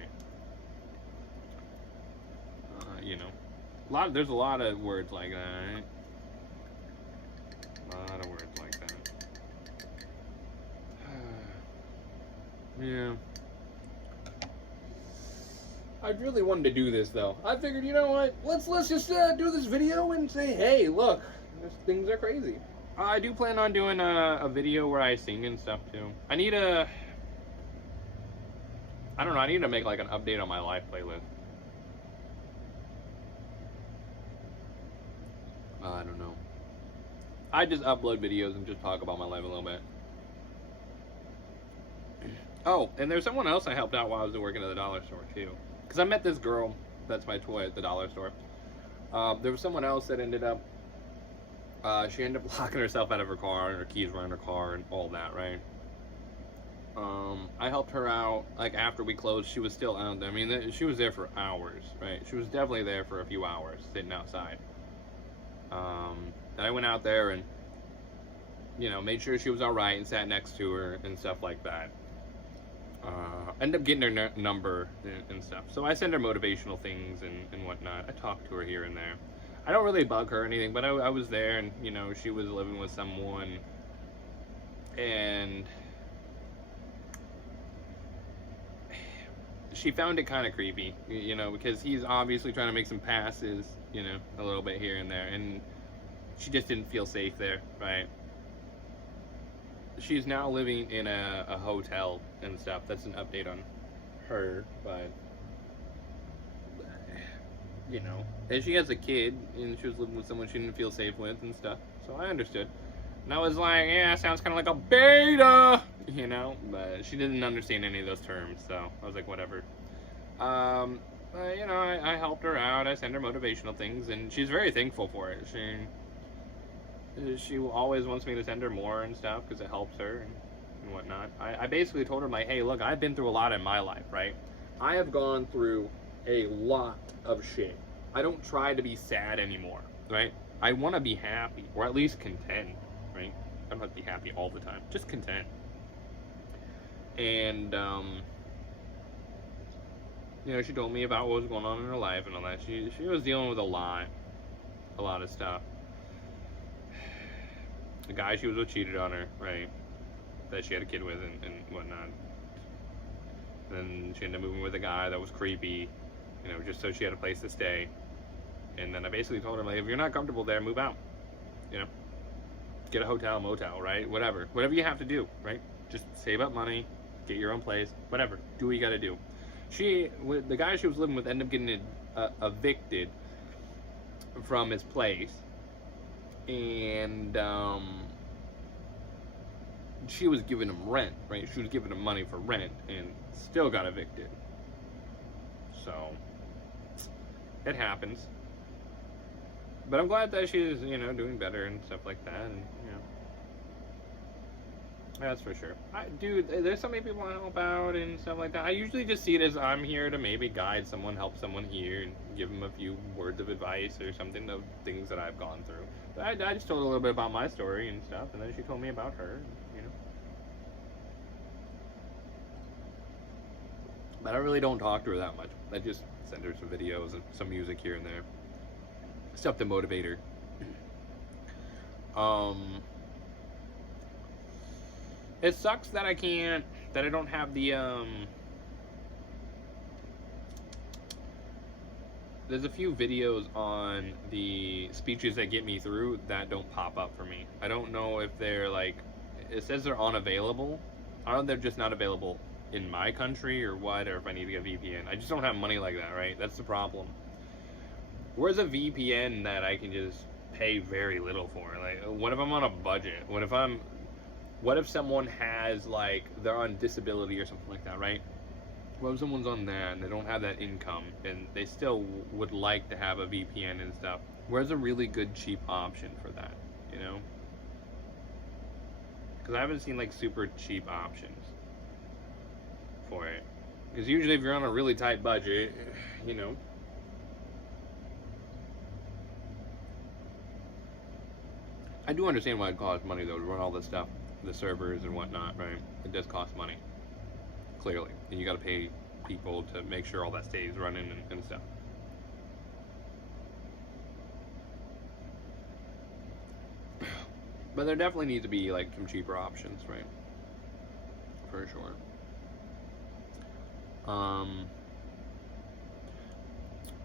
There's a lot of words like that, right? A lot of words like that. Yeah. I really wanted to do this, though. I figured, you know what? Let's just do this video and say, hey, look, things are crazy. I do plan on doing a video where I sing and stuff, too. I need to make, like, an update on my life playlist. I don't know. I just upload videos and just talk about my life a little bit. Oh, and there's someone else I helped out while I was working at the dollar store, too. Because I met this girl, that's my toy at the dollar store. There was someone else that ended up, she ended up locking herself out of her car, and her keys were in her car, and all that, right? I helped her out, like, after we closed. She was still out there. I mean, she was there for hours, right? She was definitely there for a few hours, sitting outside. And I went out there, and you know, made sure she was all right and sat next to her and stuff like that. End up getting her number and stuff. So I send her motivational things and whatnot. I talk to her here and there. I don't really bug her or anything, but I was there, and you know, she was living with someone, and she found it kind of creepy, you know, because he's obviously trying to make some passes, you know, a little bit here and there, and she just didn't feel safe there, right? She's now living in a hotel and stuff. That's an update on her, but you know, and she has a kid, and she was living with someone she didn't feel safe with and stuff. So I understood, and I was like, yeah, sounds kind of like a beta, you know, but she didn't understand any of those terms, so I was like, whatever. You know, I helped her out. I sent her motivational things, and she's very thankful for it. She always wants me to send her more and stuff because it helps her and whatnot. I basically told her, like, hey, look, I've been through a lot in my life, right? I have gone through a lot of shit. I don't try to be sad anymore, right? I want to be happy, or at least content, right? I don't have to be happy all the time, just content. And, you know, she told me about what was going on in her life and all that. She was dealing with a lot of stuff. The guy she was with cheated on her, right? That she had a kid with and whatnot. And then she ended up moving with a guy that was creepy, you know, just so she had a place to stay. And then I basically told her, like, if you're not comfortable there, move out. You know, get a hotel, motel, right? Whatever you have to do, right? Just save up money, get your own place, whatever. Do what you got to do. The guy she was living with ended up getting evicted from his place. And she was giving him rent, right? She was giving him money for rent and still got evicted. So it happens. But I'm glad that she's, you know, doing better and stuff like that, and you know, that's for sure. Dude, there's so many people I help out and stuff like that. I usually just see it as I'm here to maybe guide someone, help someone here, and give them a few words of advice or something of things that I've gone through. But I just told her a little bit about my story and stuff, and then she told me about her, you know. But I really don't talk to her that much. I just send her some videos and some music here and there. Stuff to motivate her. It sucks that I don't have the, there's a few videos on the speeches that get me through that don't pop up for me. I don't know if they're like, it says they're unavailable. I don't know if they're just not available in my country or what, or if I need to get a VPN. I just don't have money like that, right? That's the problem. Where's a VPN that I can just pay very little for? Like, what if I'm on a budget? What if someone has, like, they're on disability or something like that, right? What if someone's on that and they don't have that income and they still would like to have a VPN and stuff? Where's a really good cheap option for that, you know? Because I haven't seen, like, super cheap options for it. Because usually if you're on a really tight budget, you know, I do understand why it costs money, though, to run all this stuff, the servers and whatnot, right? It does cost money, clearly. And you got to pay people to make sure all that stays running and stuff. But there definitely needs to be, like, some cheaper options, right? For sure.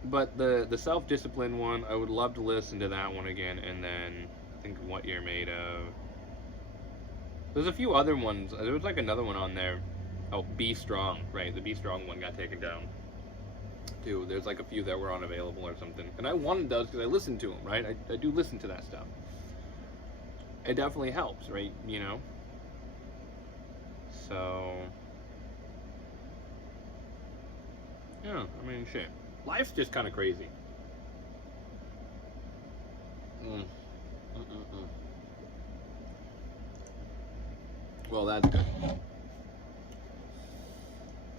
But the self-discipline one, I would love to listen to that one again, and then think of What You're Made Of. There's a few other ones. There was like another one on there. Oh, Be Strong, right? The Be Strong one got taken down too. There's like a few that were unavailable or something. And I wanted those because I listened to them, right? I do listen to that stuff. It definitely helps, right? You know? So, yeah, I mean, shit. Life's just kind of crazy. Well, that's good.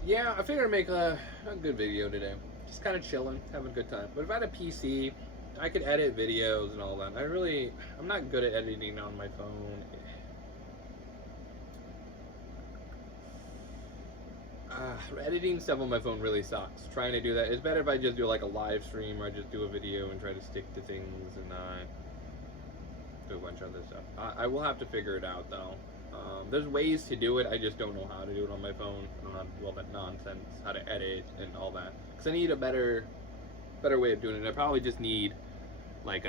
Yeah, I figured I'd make a good video today. Just kind of chilling, having a good time. But if I had a PC, I could edit videos and all that. I'm not good at editing on my phone. Editing stuff on my phone really sucks. Trying to do that, it's better if I just do like a live stream or I just do a video and try to stick to things and not do a bunch of other stuff. I will have to figure it out though. There's ways to do it. I just don't know how to do it on my phone. I don't know all that nonsense, how to edit and all that. Because I need a better way of doing it. I probably just need like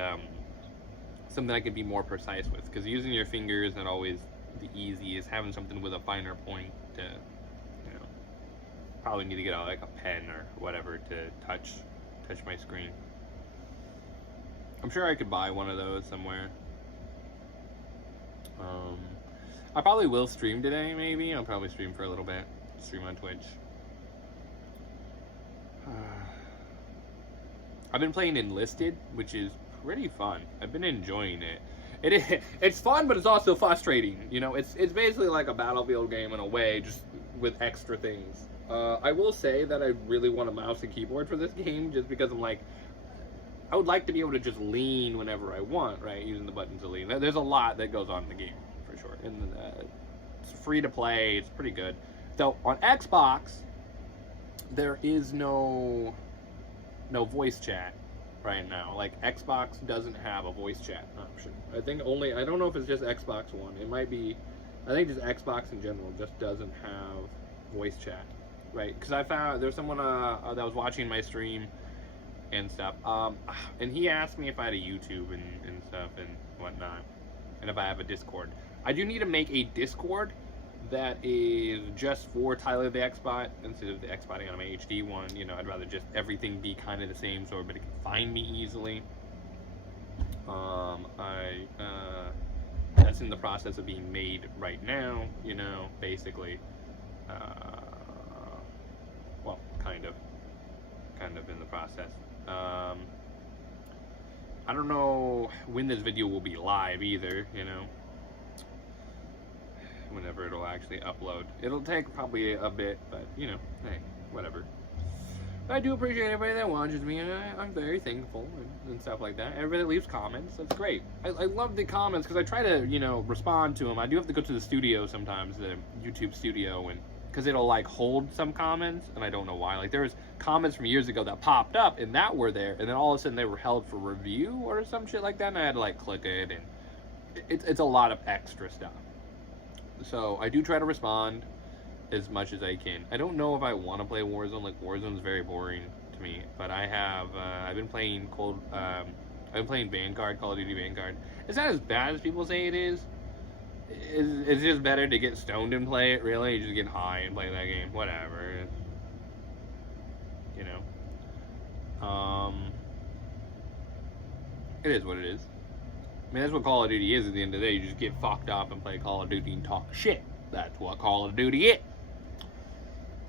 something I can be more precise with. Because using your fingers is not always the easiest. Having something with a finer point to, you know, probably need to get out like a pen or whatever to touch my screen. I'm sure I could buy one of those somewhere. I probably will stream today, maybe. I'll probably stream for a little bit. Stream on Twitch. I've been playing Enlisted, which is pretty fun. I've been enjoying it. It's fun, but it's also frustrating. You know, it's basically like a Battlefield game in a way, just with extra things. I will say that I really want a mouse and keyboard for this game, just because I'm like, I would like to be able to just lean whenever I want, right? Using the buttons to lean. There's a lot that goes on in the game, for sure. And it's free to play. It's pretty good. So on Xbox, there is no voice chat right now. Like Xbox doesn't have a voice chat option. I think only, I don't know if it's just Xbox One. It might be, I think just Xbox in general just doesn't have voice chat, right? Because I found there's someone that was watching my stream and stuff, and he asked me if I had a YouTube and stuff and whatnot, and if I have a Discord. I do need to make a Discord that is just for Tyler the Xbot instead of the Xbot Anime HD one. You know, I'd rather just everything be kind of the same so everybody can find me easily. That's in the process of being made right now, you know, basically. Well, kind of in the process. I don't know when this video will be live either, you know, whenever it'll actually upload. It'll take probably a bit, but you know, hey, whatever. But I do appreciate everybody that watches me, and I'm very thankful and stuff like that. Everybody that leaves comments, that's great. I love the comments because I try to, you know, respond to them. I do have to go to the studio sometimes, the YouTube studio, and because it'll like hold some comments, and I don't know why. Like there was comments from years ago that popped up and that were there, and then all of a sudden they were held for review or some shit like that, and I had to like click it, and it's a lot of extra stuff. So I do try to respond as much as I can. I don't know if I want to play Warzone. Like Warzone's very boring to me, but I have I've been playing I've been playing Vanguard, Call of Duty Vanguard. It's not as bad as people say it is. It's just better to get stoned and play it, really. You just get high and play that game. Whatever. You know. It is what it is. I mean, that's what Call of Duty is at the end of the day. You just get fucked up and play Call of Duty and talk shit. That's what Call of Duty is.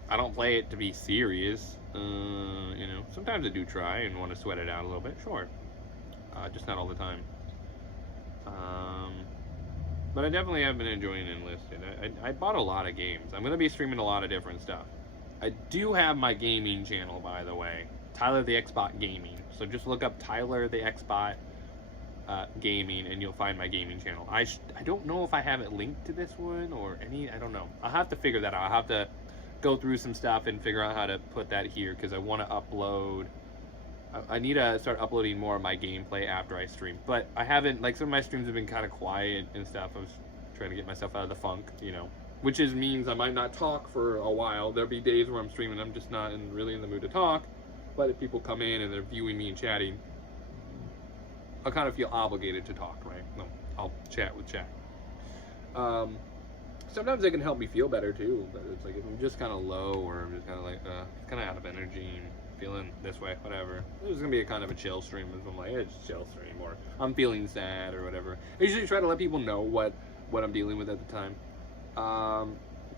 I don't play it to be serious. You know, sometimes I do try and want to sweat it out a little bit. Sure. Just not all the time. But I definitely have been enjoying Enlisted. I bought a lot of games. I'm going to be streaming a lot of different stuff. I do have my gaming channel, by the way. Tyler the Xbot Gaming. So just look up Tyler the Xbot Gaming and you'll find my gaming channel. I don't know if I have it linked to this one or any. I don't know. I'll have to figure that out. I'll have to go through some stuff and figure out how to put that here because I want to upload. I need to start uploading more of my gameplay after I stream. But I haven't, like, some of my streams have been kind of quiet and stuff. I was trying to get myself out of the funk, you know. Which means I might not talk for a while. There'll be days where I'm streaming, I'm just not really in the mood to talk. But if people come in and they're viewing me and chatting, I'll kind of feel obligated to talk, right? No, I'll chat with chat. Sometimes they can help me feel better, too. But it's like, if I'm just kind of low or I'm just kind of like, kind of out of energy and feeling this way, whatever. This is gonna be a kind of a chill stream. I'm like, it's a chill stream, or I'm feeling sad, or whatever. I usually try to let people know what I'm dealing with at the time,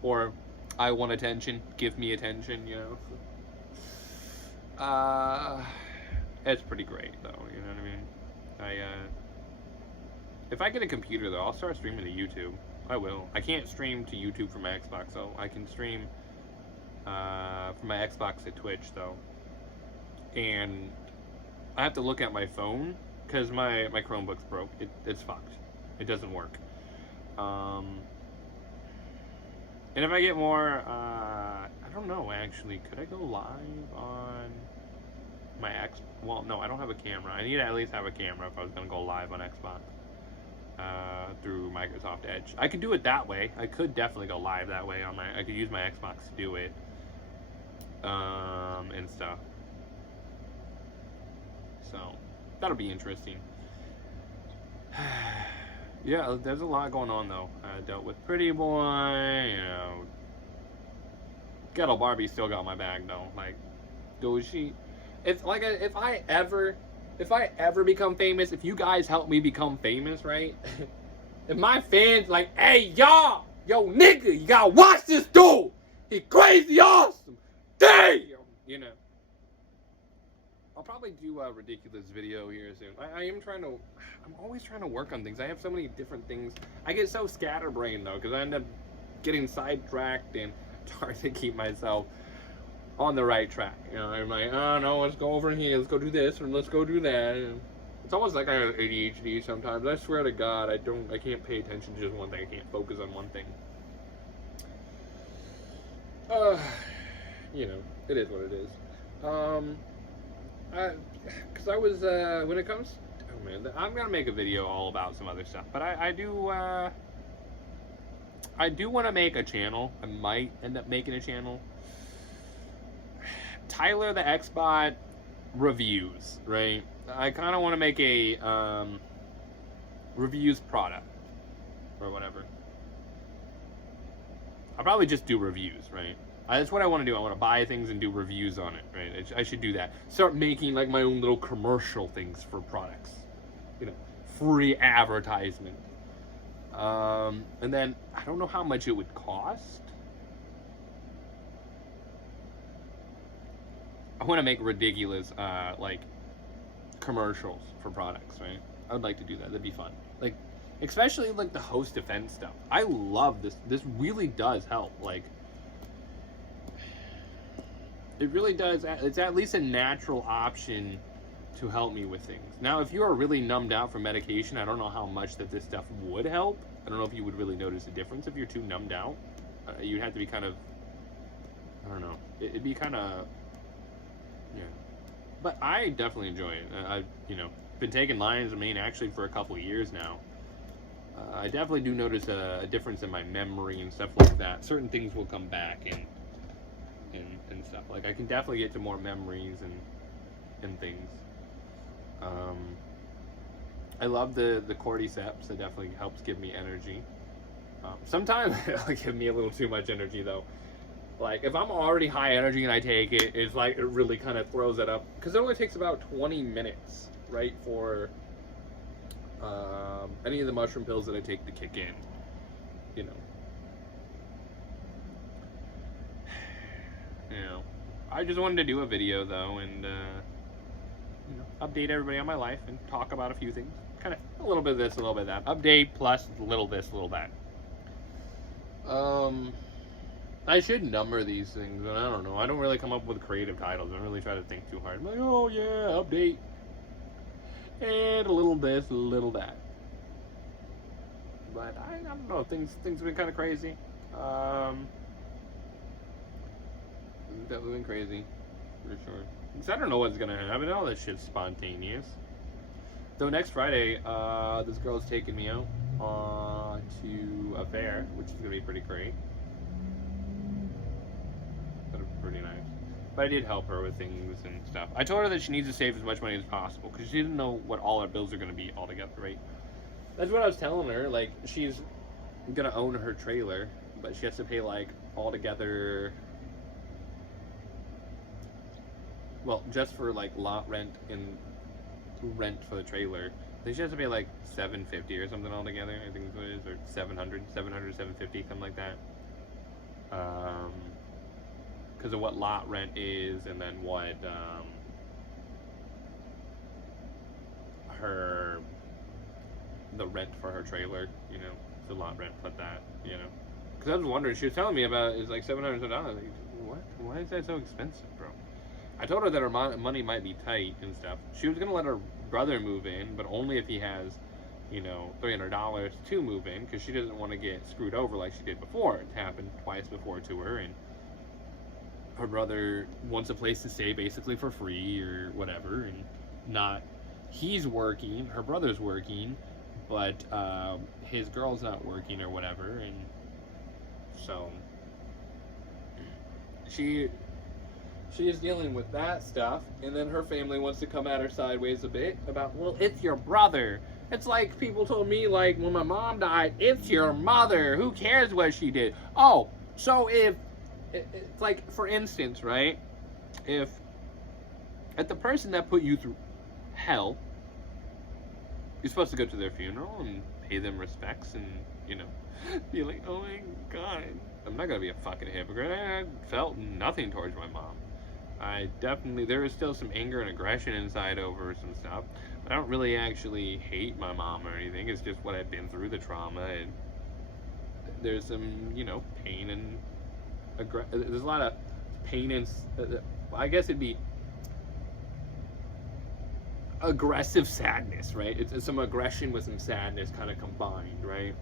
or I want attention. Give me attention, you know. It's pretty great, though. You know what I mean? If I get a computer, though, I'll start streaming to YouTube. I will. I can't stream to YouTube from my Xbox, though. I can stream from my Xbox to Twitch, though. And I have to look at my phone because my Chromebook's broke. It's fucked. It doesn't work. And if I get more, I don't know, actually. Could I go live on my X? Well, no, I don't have a camera. I need to at least have a camera if I was going to go live on Xbox through Microsoft Edge. I could do it that way. I could definitely go live that way on my. I could use my Xbox to do it and stuff. So that'll be interesting. Yeah, there's a lot going on though. I dealt with Pretty Boy, you know. Ghetto Barbie still got my bag though. Like, Doji. It's like if I ever become famous, if you guys help me become famous, right? If my fans like, hey y'all, yo nigga, you gotta watch this dude. He crazy awesome. Damn, you know. I'll probably do a ridiculous video here soon. I'm always trying to work on things. I have so many different things. I get so scatterbrained though, because I end up getting sidetracked, and it's hard to keep myself on the right track. You know, I'm like, oh no, let's go over here, let's go do this, or let's go do that. And it's almost like I have ADHD sometimes. I swear to God, I can't pay attention to just one thing. I can't focus on one thing. You know, it is what it is. Because I was, when it comes, oh man, I'm gonna make a video all about some other stuff, but I do want to make a channel. I might end up making a channel. Tyler the Xbot reviews, right? I kind of want to make a reviews product or whatever. I'll probably just do reviews, right? That's what I want to do. I want to buy things and do reviews on it, right? I should do that. Start making like my own little commercial things for products, you know, free advertisement. And then I don't know how much it would cost. I want to make ridiculous like commercials for products, right? I would like to do that. That'd be fun. Like, especially like the host defense stuff. I love this. This really does help. Like, it really does. It's at least a natural option to help me with things. Now, if you are really numbed out from medication, I don't know how much that this stuff would help. I don't know if you would really notice a difference if you're too numbed out. You'd have to be kind of, I don't know. It'd be kind of, yeah. But I definitely enjoy it. I've, you know, been taking Lion's Mane actually for a couple of years now. I definitely do notice a difference in my memory and stuff like that. Certain things will come back and stuff. Like, I can definitely get to more memories and things. I love the cordyceps. It definitely helps give me energy. Sometimes it'll give me a little too much energy though. Like, if I'm already high energy and I take it, it's like it really kind of throws it up. Because it only takes about 20 minutes, right, for any of the mushroom pills that I take to kick in, you know. You know, I just wanted to do a video though, and you know, update everybody on my life and talk about a few things. Kind of a little bit of this, a little bit of that. Update plus a little this, a little that. I should number these things, but I don't know. I don't really come up with creative titles. I don't really try to think too hard. I'm like, oh yeah, update. And a little this, a little that. But I don't know. Things have been kind of crazy. Definitely been crazy, for sure. Because I don't know what's gonna happen. All that shit's spontaneous. So next Friday, this girl's taking me out to a fair, which is gonna be pretty great. That'll be pretty nice. But I did help her with things and stuff. I told her that she needs to save as much money as possible because she didn't know what all our bills are gonna be altogether, right? That's what I was telling her. Like, she's gonna own her trailer, but she has to pay like altogether. Well, just for like lot rent and rent for the trailer, I think she has to pay like $750 or something altogether. I think that's what it is, or 700, 750, something like that. Because of what lot rent is, and then what the rent for her trailer, you know, the lot rent for that, you know. Because I was wondering, she was telling me about it's like $700. Like, what? Why is that so expensive, bro? I told her that her money might be tight and stuff. She was gonna let her brother move in, but only if he has, you know, $300 to move in, because she doesn't want to get screwed over like she did before. It happened twice before to her, and her brother wants a place to stay basically for free or whatever, and not he's working, her brother's working, but his girl's not working or whatever, and so she is dealing with that stuff, and then her family wants to come at her sideways a bit about, well, it's your brother. It's like people told me, like, when my mom died, it's your mother. Who cares what she did? Oh, so if, it's like, for instance, right? If the person that put you through hell, you're supposed to go to their funeral and pay them respects and, you know, be like, oh my God. I'm not going to be a fucking hypocrite. I felt nothing towards my mom. There is still some anger and aggression inside over some stuff. But I don't really actually hate my mom or anything. It's just what I've been through, the trauma, and there's some, you know, pain and there's a lot of pain and I guess it'd be aggressive sadness, right? It's some aggression with some sadness kind of combined, right?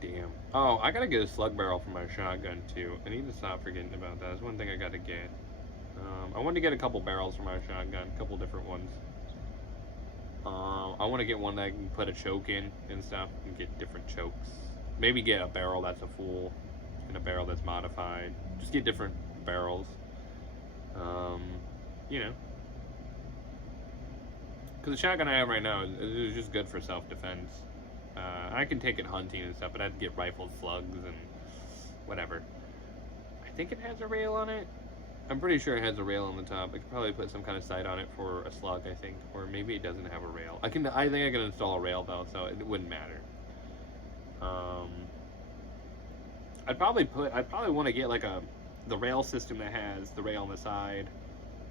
Damn. Oh, I gotta get a slug barrel for my shotgun too. I need to stop forgetting about that. That's one thing I gotta get. I want to get a couple barrels for my shotgun, a couple different ones. I want to get one that I can put a choke in and stuff, and get different chokes. Maybe get a barrel that's a full, and a barrel that's modified. Just get different barrels. You know. Because the shotgun I have right now is just good for self-defense. I can take it hunting and stuff, but I have to get rifled slugs and whatever. I think it has a rail on it. I'm pretty sure it has a rail on the top. I could probably put some kind of sight on it for a slug, I think. Or maybe it doesn't have a rail. I think I can install a rail though, so it wouldn't matter. I'd probably want to get like the rail system that has the rail on the side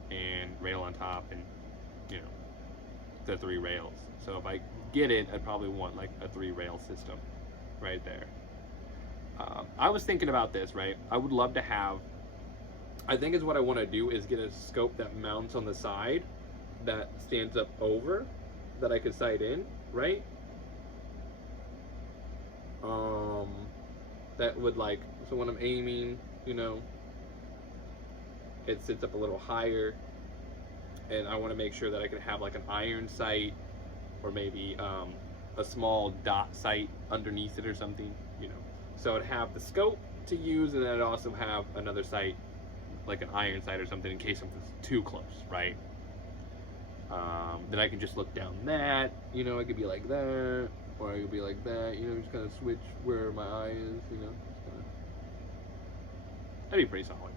and rail on top, and you know, the 3 rails. So if I get it, I'd probably want like a 3 rail system right there. I was thinking about this, right? I would love to have, I think is what I want to do is get a scope that mounts on the side that stands up over that I could sight in, right? That would like, so when I'm aiming, you know, it sits up a little higher, and I want to make sure that I can have like an iron sight or maybe a small dot sight underneath it or something, you know. So I'd have the scope to use, and then I'd also have another sight, like an iron sight or something, in case something's too close, right? Then I can just look down that, you know, I could be like that, or I could be like that, you know, just kind of switch where my eye is, you know. That'd be pretty solid.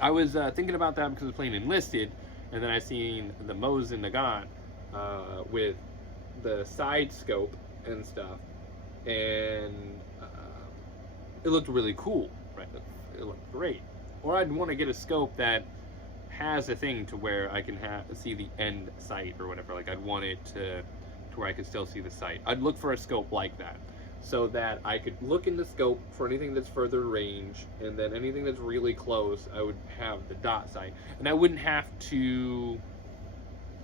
I was thinking about that because I was playing Enlisted, and then I seen the Mosin Nagant with the side scope and stuff, and it looked really cool, right? It looked great. Or I'd want to get a scope that has a thing to where I can see the end sight or whatever. Like I'd want it to where I could still see the sight. I'd look for a scope like that, so that I could look in the scope for anything that's further range, and then anything that's really close, I would have the dot sight, and I wouldn't have to.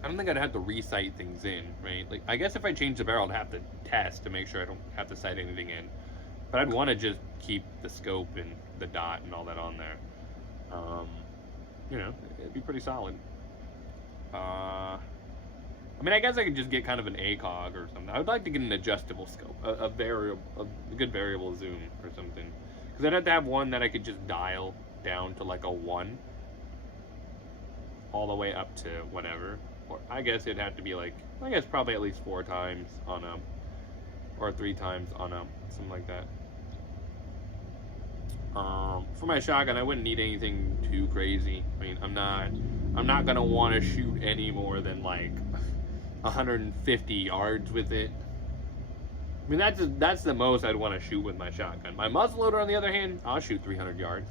I don't think I'd have to re-sight things in, right? Like I guess if I change the barrel, I'd have to test to make sure I don't have to sight anything in. But I'd want to just keep the scope and the dot and all that on there. You know, it'd be pretty solid. I mean, I guess I could just get kind of an ACOG or something. I would like to get an adjustable scope, a good variable zoom or something. Because I'd have to have one that I could just dial down to like a 1, all the way up to whatever. Or I guess it'd have to be like, I guess probably at least 4 times on a, or 3 times on a, something like that. For my shotgun, I wouldn't need anything too crazy. I mean, I'm not gonna want to shoot any more than like 150 yards with it. I mean, that's the most I'd want to shoot with my shotgun. My muzzleloader, on the other hand, I'll shoot 300 yards.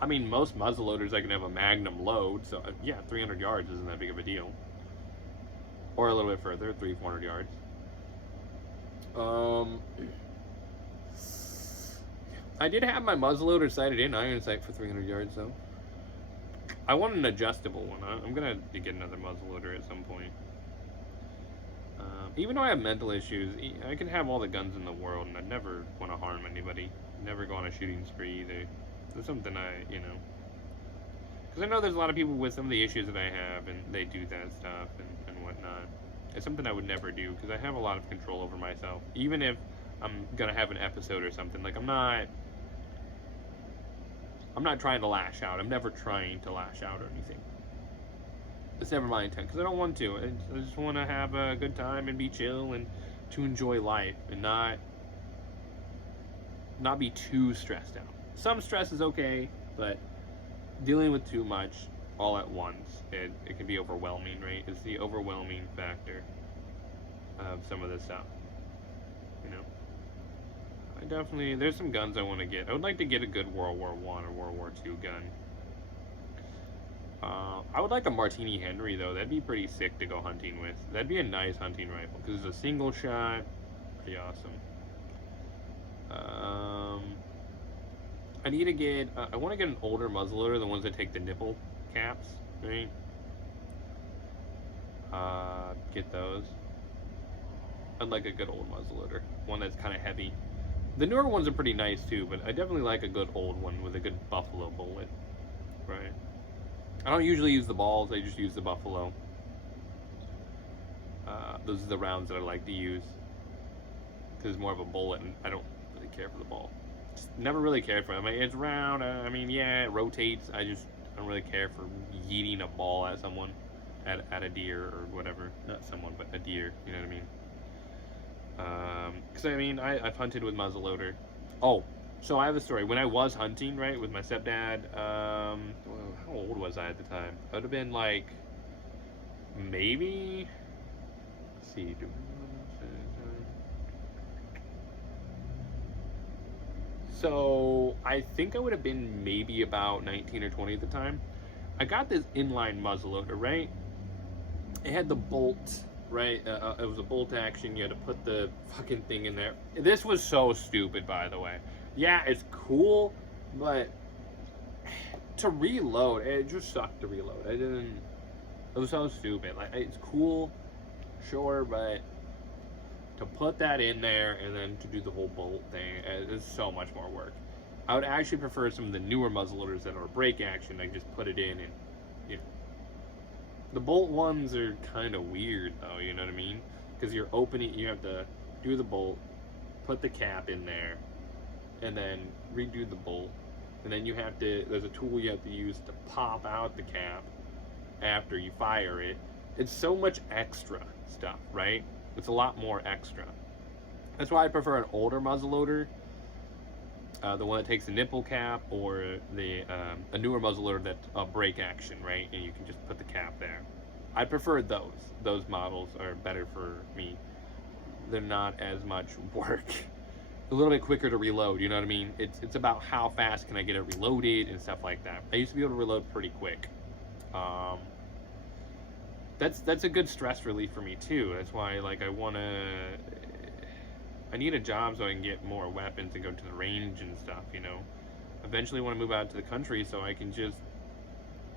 I mean, most muzzleloaders I can have a magnum load, so yeah, 300 yards isn't that big of a deal. Or a little bit further, 300-400 yards. I did have my muzzleloader sighted in iron sight for 300 yards, though. I want an adjustable one. I'm gonna get another muzzleloader at some point. Even though I have mental issues, I can have all the guns in the world, and I'd never want to harm anybody. Never go on a shooting spree either. That's something because I know there's a lot of people with some of the issues that I have, and they do that stuff and whatnot. It's something I would never do, because I have a lot of control over myself. Even if I'm gonna have an episode or something, like I'm not trying to lash out. I'm never trying to lash out or anything. It's never my intent, because I don't want to. I just want to have a good time and be chill and to enjoy life and not be too stressed out. Some stress is okay, but dealing with too much all at once, it can be overwhelming, right? It's the overwhelming factor of some of this stuff, you know. There's some guns I want to get. I would like to get a good World War I or World War II gun. I would like a Martini Henry, though. That'd be pretty sick to go hunting with. That'd be a nice hunting rifle, because it's a single shot. Pretty awesome. I need to get, I want to get an older muzzleloader, the ones that take the nipple caps, right? Get those. I'd like a good old muzzleloader, one that's kind of heavy. The newer ones are pretty nice too, but I definitely like a good old one with a good buffalo bullet, right? I don't usually use the balls, I just use the buffalo. Those are the rounds that I like to use, because it's more of a bullet, and I don't really care for the ball. Just never really cared for it. I mean, it's round, I mean, yeah, it rotates. I don't really care for yeeting a ball at someone, at a deer or whatever. Not someone, but a deer, you know what I mean? Because I mean, I've hunted with muzzleloader. Oh, so I have a story. When I was hunting, right, with my stepdad, how old was I at the time? I would have been like, maybe, let's see, so I think I would have been maybe about 19 or 20 at the time. I got this inline muzzleloader, right? It had the bolt, right? It was a bolt action. You had to put the fucking thing in there. This was so stupid, by the way. Yeah, it's cool, but to reload, it just sucked to reload. It was so stupid. Like, it's cool, sure, but to put that in there and then to do the whole bolt thing is so much more work. I would actually prefer some of the newer muzzleloaders that are break action. I just put it in and, you know. The bolt ones are kind of weird though, you know what I mean? Because you're opening, you have to do the bolt, put the cap in there, and then redo the bolt. And then you have to, there's a tool you have to use to pop out the cap after you fire it. It's so much extra stuff, right? It's a lot more extra. That's why I prefer an older muzzleloader, the one that takes the nipple cap, or a newer muzzleloader that's a break action, right? And you can just put the cap there. I prefer those. Those models are better for me. They're not as much work. A little bit quicker to reload, you know what I mean? It's about how fast can I get it reloaded and stuff like that. I used to be able to reload pretty quick. That's a good stress relief for me too. That's why, like, I need a job so I can get more weapons and go to the range and stuff, you know. Eventually want to move out to the country so I can just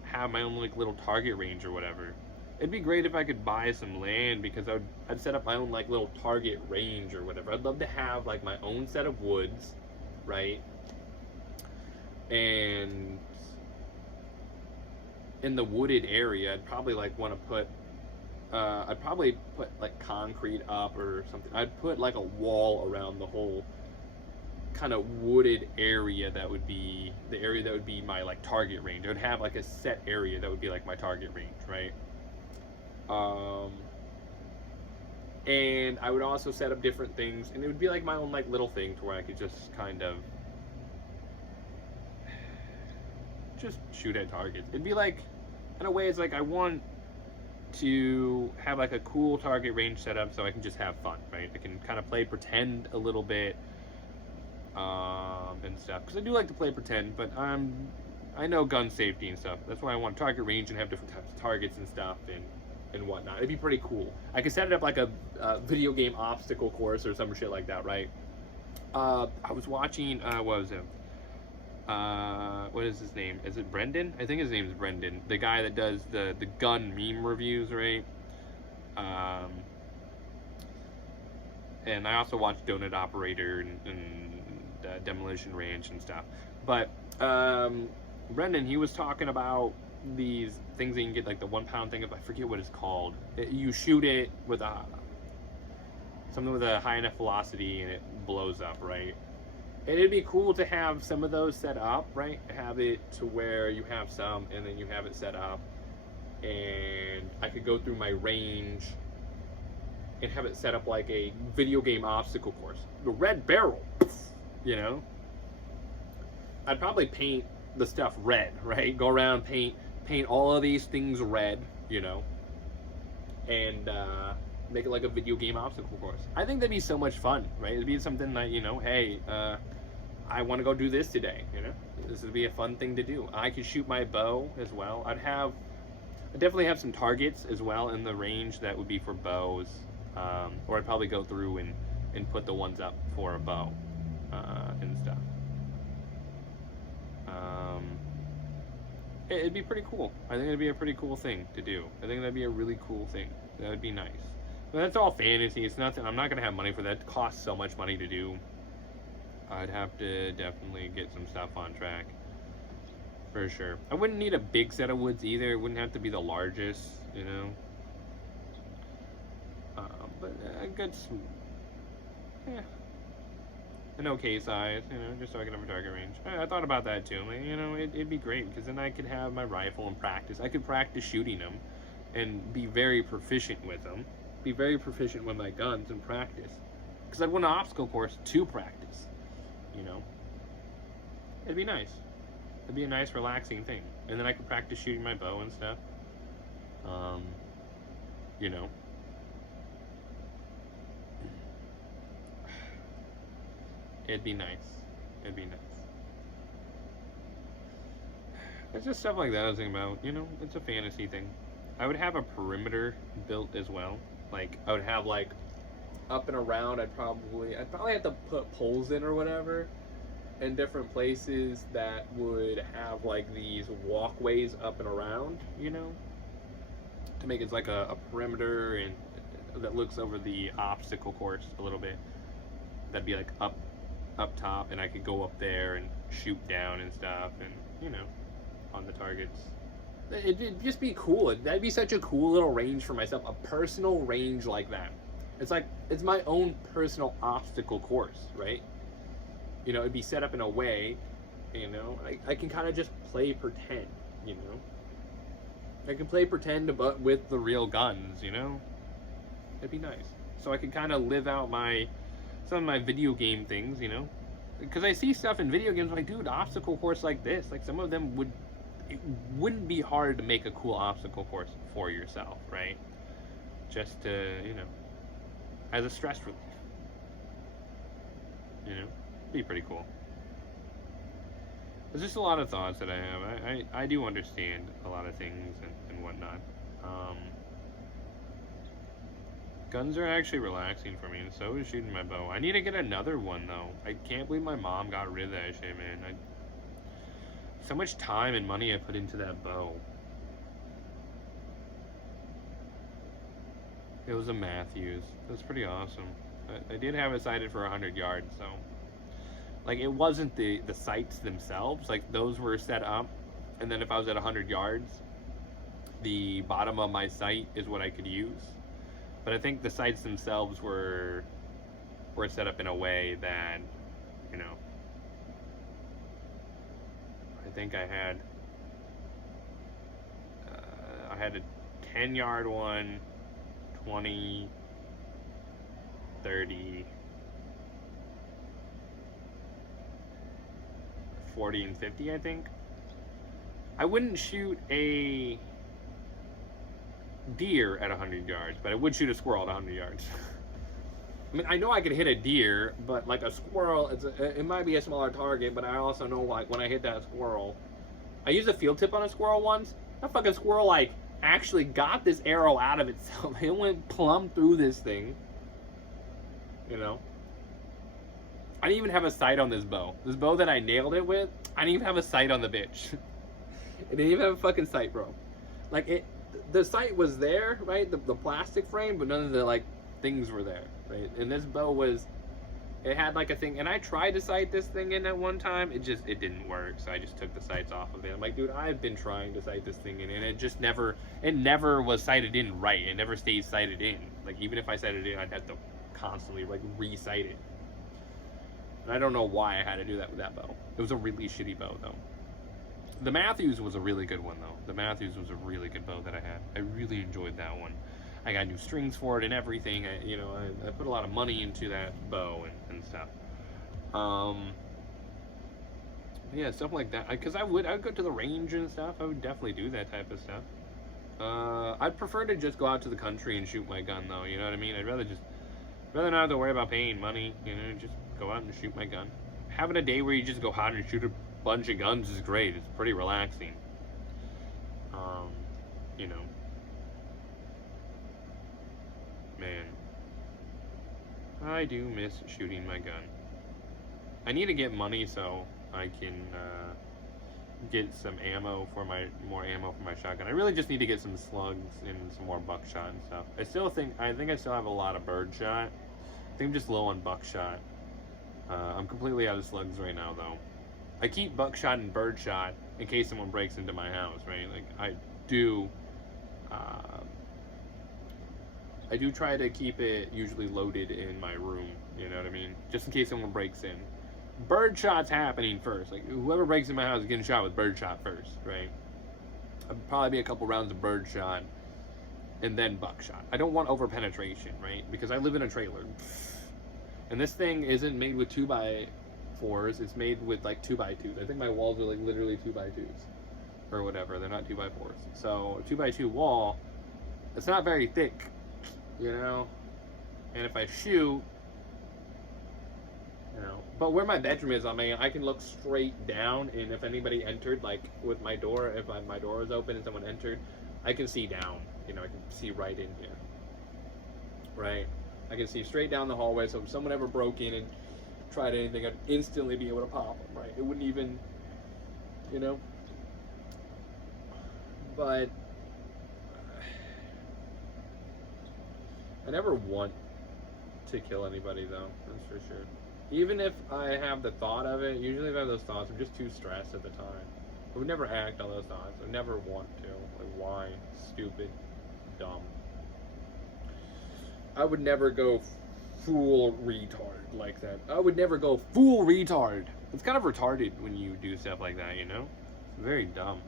have my own, like, little target range or whatever. It'd be great if I could buy some land, because I'd set up my own, like, little target range or whatever. I'd love to have, like, my own set of woods, right? And in the wooded area, I'd probably, like, want to put like concrete up or something. I'd put like a wall around the whole kind of wooded area. That would be the area that would be my, like, target range. I would have like a set area that would be like my target range, right? And I would also set up different things, and it would be like my own, like, little thing to where I could just kind of just shoot at targets. It'd be like, in a way, it's like I want to have like a cool target range setup so I can just have fun, right? I can kind of play pretend a little bit, and stuff, because I do like to play pretend, but I know gun safety and stuff. That's why I want target range and have different types of targets and stuff and whatnot. It'd be pretty cool. I could set it up like a video game obstacle course or some shit like that, right? I was watching, what was it? What is his name? Is it Brendan? I think his name is Brendan. The guy that does the gun meme reviews, right? and I also watch Donut Operator and Demolition Ranch and stuff. But Brendan, he was talking about these things that you can get, like the 1 pound thing of, I forget what it's called. You shoot it with something with a high enough velocity and it blows up, right? And it'd be cool to have some of those set up, right? Have it to where you have some and then you have it set up, and I could go through my range and have it set up like a video game obstacle course. The red barrel, you know? I'd probably paint the stuff red, right? Go around, paint all of these things red, you know? And make it like a video game obstacle course. I think that'd be so much fun, right? It'd be something that, you know, hey, I want to go do this today, you know? This would be a fun thing to do. I could shoot my bow as well. I'd definitely have some targets as well in the range that would be for bows. Or I'd probably go through and put the ones up for a bow and stuff. It'd be pretty cool. I think it'd be a pretty cool thing to do. I think that'd be a really cool thing. That would be nice. But that's all fantasy. It's nothing. I'm not gonna have money for that. It costs so much money to do. I'd have to definitely get some stuff on track for sure. I wouldn't need a big set of woods either. It wouldn't have to be the largest, you know. But a good, an okay size, you know, just so I can have a target range. I thought about that too. Like, you know, it'd be great because then I could have my rifle and practice. I could practice shooting them and be very proficient with them. Be very proficient with my guns and practice. Because I'd want an obstacle course to practice, you know. It'd be nice. It'd be a nice, relaxing thing. And then I could practice shooting my bow and stuff. You know. It'd be nice. It'd be nice. It's just stuff like that I was thinking about. You know, it's a fantasy thing. I would have a perimeter built as well. Like, I would have, like, up and around, I'd probably have to put poles in or whatever in different places that would have, like, these walkways up and around, you know? To make it like a perimeter and that looks over the obstacle course a little bit. That'd be, like, up top, and I could go up there and shoot down and stuff, and, you know, on the targets. It'd just be cool. That'd be such a cool little range for myself. A personal range like that. It's like, it's my own personal obstacle course, right? You know, it'd be set up in a way, you know, I can kind of just play pretend, you know? I can play pretend but with the real guns, you know? It'd be nice. So I can kind of live out some of my video game things, you know? Because I see stuff in video games like, dude, obstacle course like this, like some of them it wouldn't be hard to make a cool obstacle course for yourself, right? Just to, you know, as a stress relief. You know, be pretty cool. There's just a lot of thoughts that I have. I do understand a lot of things and whatnot. Guns are actually relaxing for me, and so is shooting my bow. I need to get another one, though. I can't believe my mom got rid of that shit, man. So much time and money I put into that bow. It was a Matthews. It was pretty awesome. I did have it sighted for 100 yards, so... Like, it wasn't the sights themselves. Like, those were set up, and then if I was at 100 yards, the bottom of my sight is what I could use. But I think the sights themselves were set up in a way that, you know... I think I had a 10-yard one, 20, 30, 40, and 50, I think. I wouldn't shoot a deer at 100 yards, but I would shoot a squirrel at 100 yards. I mean, I know I could hit a deer, but like a squirrel, it might be a smaller target, but I also know, like, when I hit that squirrel, I used a field tip on a squirrel once. That fucking squirrel, like, actually got this arrow out of itself. It went plumb through this thing. You know? I didn't even have a sight on this bow. This bow that I nailed it with, I didn't even have a sight on the bitch. It didn't even have a fucking sight, bro. Like, the sight was there, right? The plastic frame, but none of the, like, things were there. right? And this bow was, it had like a thing, and I tried to sight this thing in at one time. It didn't work, so I just took the sights off of it. I'm like, dude, I've been trying to sight this thing in, and it never was sighted in right. It never stays sighted in. Like, even if I sighted it in, I'd have to constantly like re-sight it. And I don't know why I had to do that with that bow. It was a really shitty bow, though. The Matthews was a really good one, though. The Matthews was a really good bow that I had. I really enjoyed that one. I got new strings for it and everything. I put a lot of money into that bow and stuff. Yeah, stuff like that. Because I'd go to the range and stuff. I would definitely do that type of stuff. I'd prefer to just go out to the country and shoot my gun, though. You know what I mean? I'd rather not have to worry about paying money. You know, just go out and shoot my gun. Having a day where you just go out and shoot a bunch of guns is great. It's pretty relaxing. You know, man, I do miss shooting my gun. I need to get money so I can get some more ammo for my shotgun. I really just need to get some slugs and some more buckshot and stuff. I think I still have a lot of birdshot. I think I'm just low on buckshot. I'm completely out of slugs right now, though. I keep buckshot and birdshot in case someone breaks into my house, right? Like, I do try to keep it usually loaded in my room, you know what I mean? Just in case someone breaks in. Birdshot's happening first. Like, whoever breaks in my house is getting shot with birdshot first, right? I'd probably be a couple rounds of birdshot and then buckshot. I don't want over-penetration, right? Because I live in a trailer. And this thing isn't made with 2x4s, it's made with like 2x2s. I think my walls are like literally 2x2s or whatever. They're not 2x4s. So a 2x2 wall, it's not very thick, you know? And if I shoot, you know, but where my bedroom is, I can look straight down, and if anybody entered, like with my door, if my door was open and someone entered, I can see down, you know, I can see right in here, right? I can see straight down the hallway, so if someone ever broke in and tried anything, I'd instantly be able to pop them, right? It wouldn't even, you know? But I never want to kill anybody, though, that's for sure. Even if I have the thought of it, usually if I have those thoughts, I'm just too stressed at the time. I would never act on those thoughts. I never want to. Like, why? Stupid. Dumb. I would never go full retard like that. I would never go full retard. It's kind of retarded when you do stuff like that, you know? It's very dumb.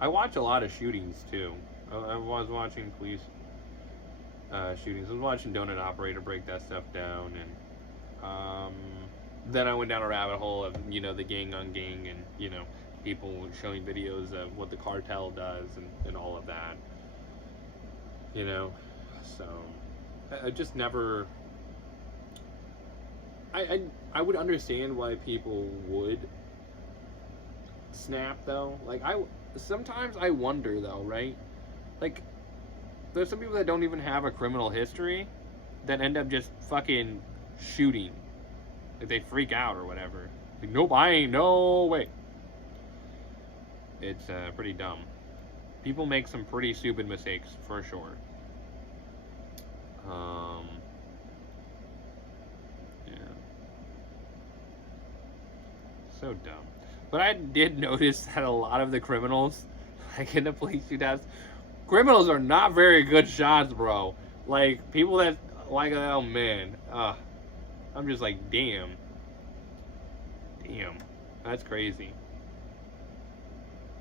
I watch a lot of shootings, too. I was watching police shootings. I was watching Donut Operator break that stuff down, and then I went down a rabbit hole of, you know, the gang on gang, and, you know, people showing videos of what the cartel does and all of that, you know. So I just never, I would understand why people would snap, though. Like, sometimes I wonder, though, right? Like, there's some people that don't even have a criminal history that end up just fucking shooting. Like, they freak out or whatever. Like, nope, I ain't, no way. It's pretty dumb. People make some pretty stupid mistakes, for sure. Yeah. So dumb. But I did notice that a lot of the criminals, like in the police shootouts, criminals are not very good shots, bro. Like, people that, like, oh man, I'm just like, damn, that's crazy.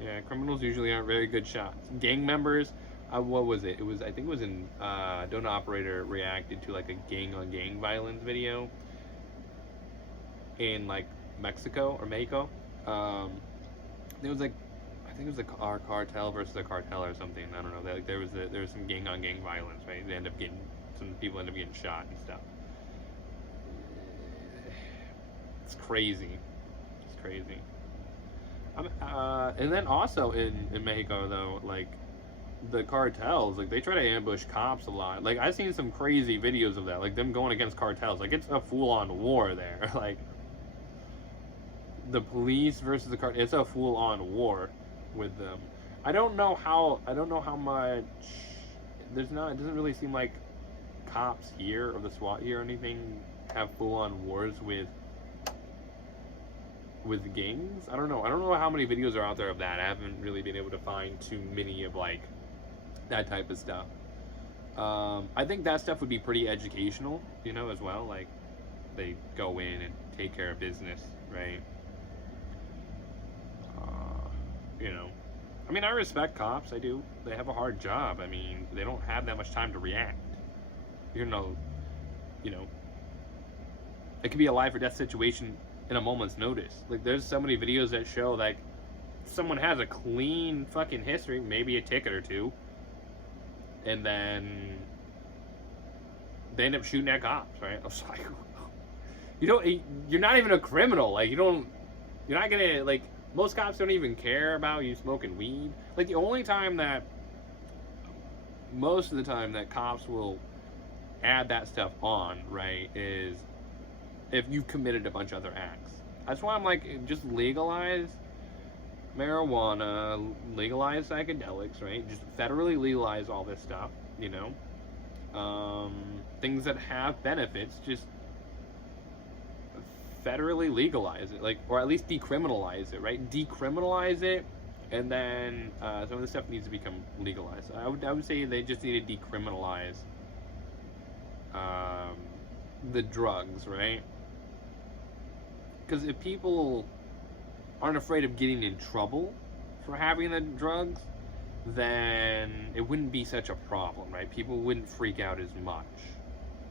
Yeah, criminals usually aren't very good shots. Gang members, what was it? I think it was in Donut Operator reacted to like a gang on gang violence video in like Mexico or Mexico. It was like, I think it was our cartel versus a cartel or something. I don't know. There was some gang on gang violence, right? Some people end up getting shot and stuff. It's crazy. It's crazy. And then also in Mexico, though, like, the cartels, like, they try to ambush cops a lot. Like, I've seen some crazy videos of that, like them going against cartels. Like, it's a full-on war there. Like, the police versus the cartel, it's a full-on war with them. I don't know how much, it doesn't really seem like cops here or the SWAT here or anything have full-on wars with gangs. I don't know how many videos are out there of that. I haven't really been able to find too many of like that type of stuff. I think that stuff would be pretty educational, you know, as well. Like, they go in and take care of business, right? You know, I mean, I respect cops. I do. They have a hard job. I mean, they don't have that much time to react. You know, it could be a life or death situation in a moment's notice. Like, there's so many videos that show like someone has a clean fucking history, maybe a ticket or two, and then they end up shooting at cops, right? I was like, you're not even a criminal. Like, you're not gonna, like, most cops don't even care about you smoking weed. Like, most of the time that cops will add that stuff on, right, is if you've committed a bunch of other acts. That's why I'm like, just legalize marijuana, legalize psychedelics, right? Just federally legalize all this stuff, you know? Things that have benefits, just federally legalize it, like, or at least decriminalize it, right? Decriminalize it, and then some of the stuff needs to become legalized. I would say they just need to decriminalize the drugs, right? Because if people aren't afraid of getting in trouble for having the drugs, then it wouldn't be such a problem, right? People wouldn't freak out as much.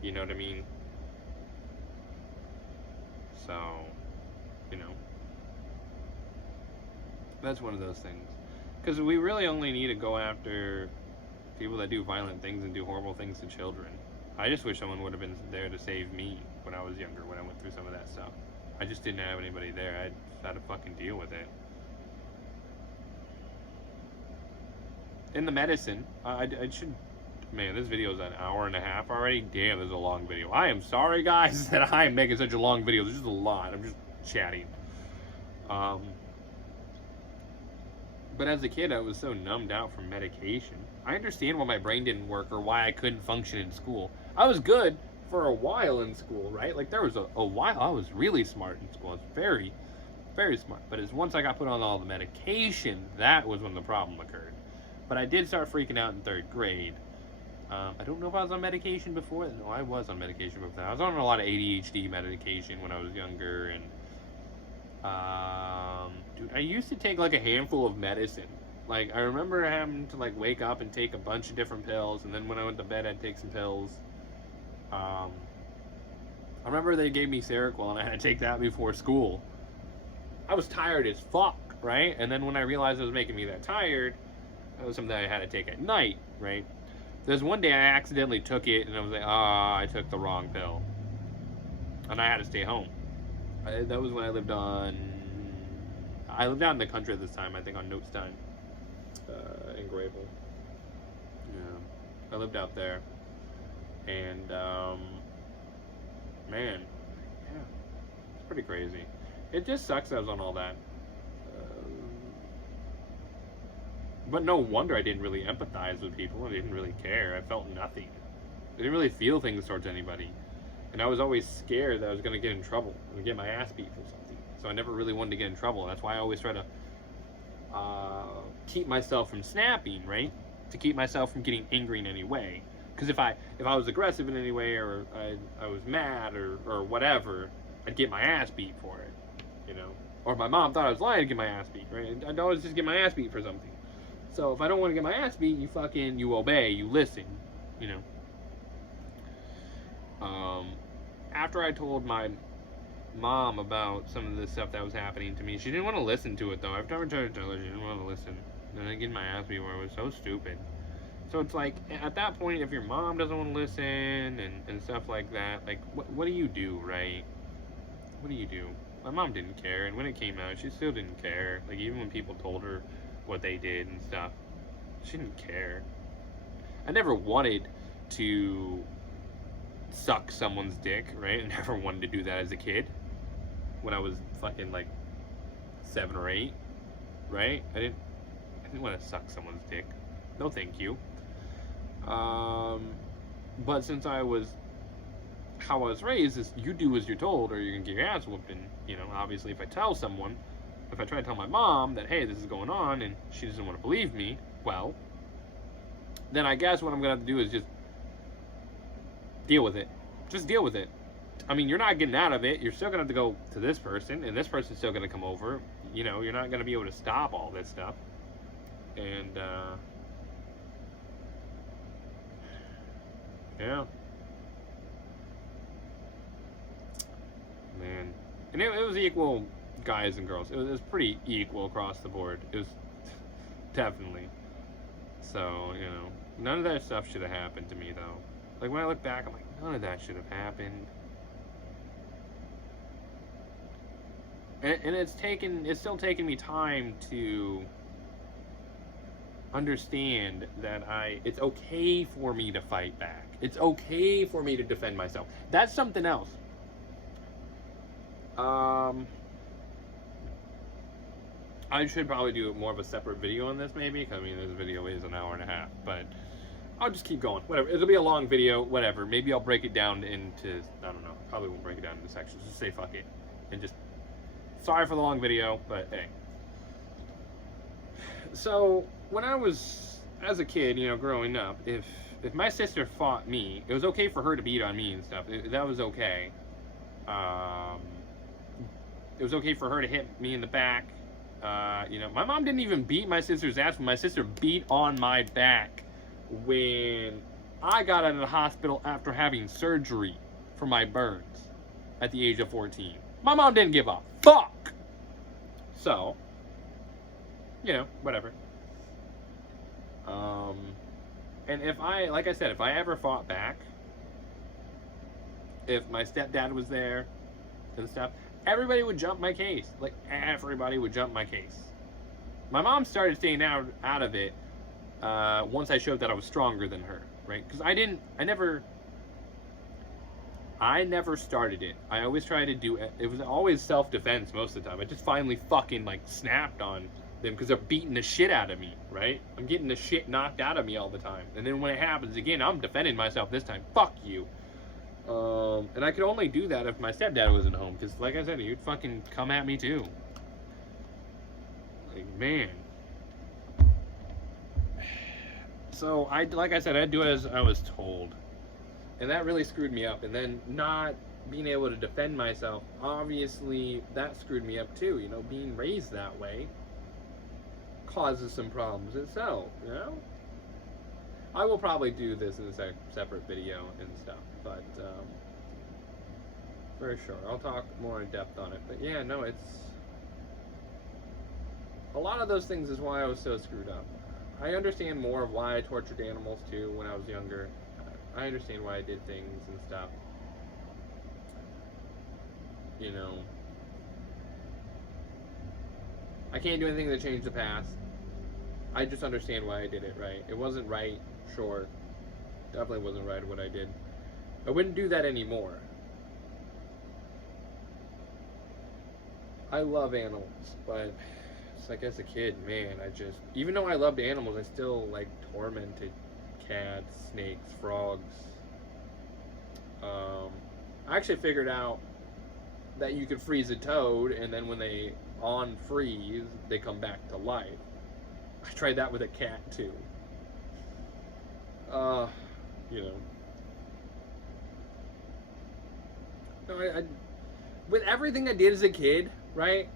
You know what I mean? So, you know, that's one of those things. Because we really only need to go after people that do violent things and do horrible things to children. I just wish someone would have been there to save me when I was younger, when I went through some of that stuff. I just didn't have anybody there. I just had to fucking deal with it. In the medicine, I should... Man, this video is an hour and a half already. Damn, this is a long video. I am sorry, guys, that I am making such a long video. There's just a lot. I'm just chatting. But as a kid, I was so numbed out from medication. I understand why my brain didn't work or why I couldn't function in school. I was good for a while in school, right? Like, there was a while I was really smart in school. I was very, very smart. But as once I got put on all the medication, that was when the problem occurred. But I did start freaking out in 3rd grade. I don't know if I was on medication before. No, I was on medication before that. I was on a lot of ADHD medication when I was younger, and dude, I used to take like a handful of medicine. Like, I remember having to like wake up and take a bunch of different pills, and then when I went to bed, I'd take some pills. I remember they gave me Seroquel, and I had to take that before school. I was tired as fuck, right? And then when I realized it was making me that tired, that was something I had to take at night, right? There's one day I accidentally took it, and I was like, I took the wrong pill. And I had to stay home. That was when I lived out in the country at this time, I think on Notestein, in Grable. Yeah, I lived out there. And, man, yeah, it's pretty crazy. It just sucks that I was on all that. But no wonder I didn't really empathize with people. I didn't really care. I felt nothing. I didn't really feel things towards anybody. And I was always scared that I was going to get in trouble and get my ass beat for something. So I never really wanted to get in trouble. That's why I always try to keep myself from snapping, right? To keep myself from getting angry in any way. Because if I was aggressive in any way, or I was mad or whatever, I'd get my ass beat for it, you know? Or if my mom thought I was lying, I'd get my ass beat, right? I'd always just get my ass beat for something. So if I don't want to get my ass beat, you obey, you listen, you know. After I told my mom about some of the stuff that was happening to me, she didn't want to listen to it, though. I've never tried to tell her she didn't want to listen. And then getting my ass beat where it was so stupid. So it's like, at that point, if your mom doesn't want to listen and stuff like that, like, what do you do, right? What do you do? My mom didn't care, and when it came out, she still didn't care. Like, even when people told her what they did and stuff, she didn't care. I never wanted to suck someone's dick, right? I never wanted to do that as a kid when I was fucking like 7 or 8, right? I didn't want to suck someone's dick. No thank you. But since how I was raised is you do as you're told or you're gonna get your ass whooped. And obviously, if I try to tell my mom that, hey, this is going on, and she doesn't want to believe me, well, then I guess what I'm gonna have to do is just deal with it. Just deal with it. I mean, you're not getting out of it. You're still gonna have to go to this person, and this person's still gonna come over. You're not gonna be able to stop all this stuff. And yeah, man. And it was equal, guys and girls. It was pretty equal across the board. It was definitely. So none of that stuff should have happened to me, though. Like, when I look back, I'm like, none of that should have happened. And it's still taking me time to understand that it's okay for me to fight back. It's okay for me to defend myself. That's something else. I should probably do more of a separate video on this, maybe, because this video is an hour and a half, but I'll just keep going. Whatever. It'll be a long video, whatever. Maybe I'll break it down into, I don't know, probably won't break it down into sections. Just say fuck it. And just, sorry for the long video, but hey. So, when I was, as a kid, growing up, if my sister fought me, it was okay for her to beat on me and stuff. That was okay. It was okay for her to hit me in the back. My mom didn't even beat my sister's ass, but my sister beat on my back when I got out of the hospital after having surgery for my burns at the age of 14. My mom didn't give a fuck. So, whatever. And if like I said, if I ever fought back, if my stepdad was there and stuff, everybody would jump my case. Like, everybody would jump my case. My mom started staying out of it once I showed that I was stronger than her, right? Because I never started it. I always tried to do it. It was always self-defense most of the time. I just finally fucking, snapped on them because they're beating the shit out of me, right? I'm getting the shit knocked out of me all the time. And then when it happens again, I'm defending myself this time. Fuck you. And I could only do that if my stepdad wasn't home, because, like I said, he'd fucking come at me too. Like, man. So, like I said, I'd do it as I was told. And that really screwed me up. And then not being able to defend myself, obviously, that screwed me up too. Being raised that way causes some problems itself, I will probably do this in a separate video and stuff, but for sure, I'll talk more in depth on it. But yeah, no, it's a lot of those things is why I was so screwed up. I understand more of why I tortured animals too when I was younger. I understand why I did things and stuff. I can't do anything to change the past. I just understand why I did it, right? It wasn't right, sure. Definitely wasn't right what I did. I wouldn't do that anymore. I love animals, but it's like as a kid, man, even though I loved animals, I still tormented cats, snakes, frogs. I actually figured out that you could freeze a toad, and then when they unfreeze, they come back to life. I tried that with a cat too. No, with everything I did as a kid, right?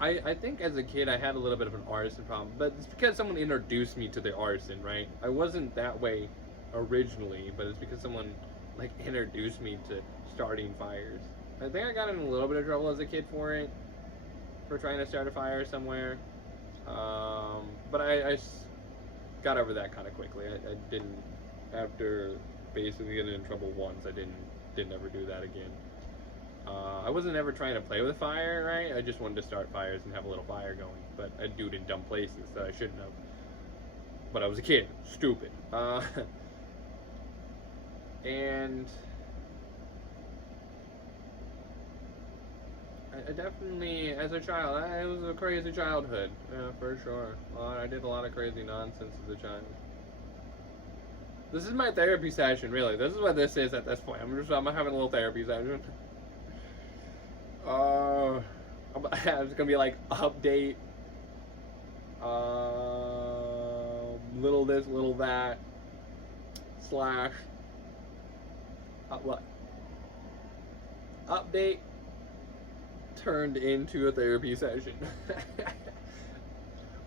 I think as a kid I had a little bit of an arson problem, but it's because someone introduced me to the arson, right? I wasn't that way originally, but it's because someone introduced me to starting fires. I think I got in a little bit of trouble as a kid for trying to start a fire somewhere. But I got over that kind of quickly. I didn't, after basically getting in trouble once, I didn't ever do that again. I wasn't ever trying to play with fire, right? I just wanted to start fires and have a little fire going, but I'd do it in dumb places that I shouldn't have. But I was a kid, stupid. And I definitely, as a child, it was a crazy childhood, yeah, for sure. I did a lot of crazy nonsense as a child. This is my therapy session, really. This is what this is at this point. I'm having a little therapy session. It's gonna be like update, little this, little that, slash, what? Update turned into a therapy session.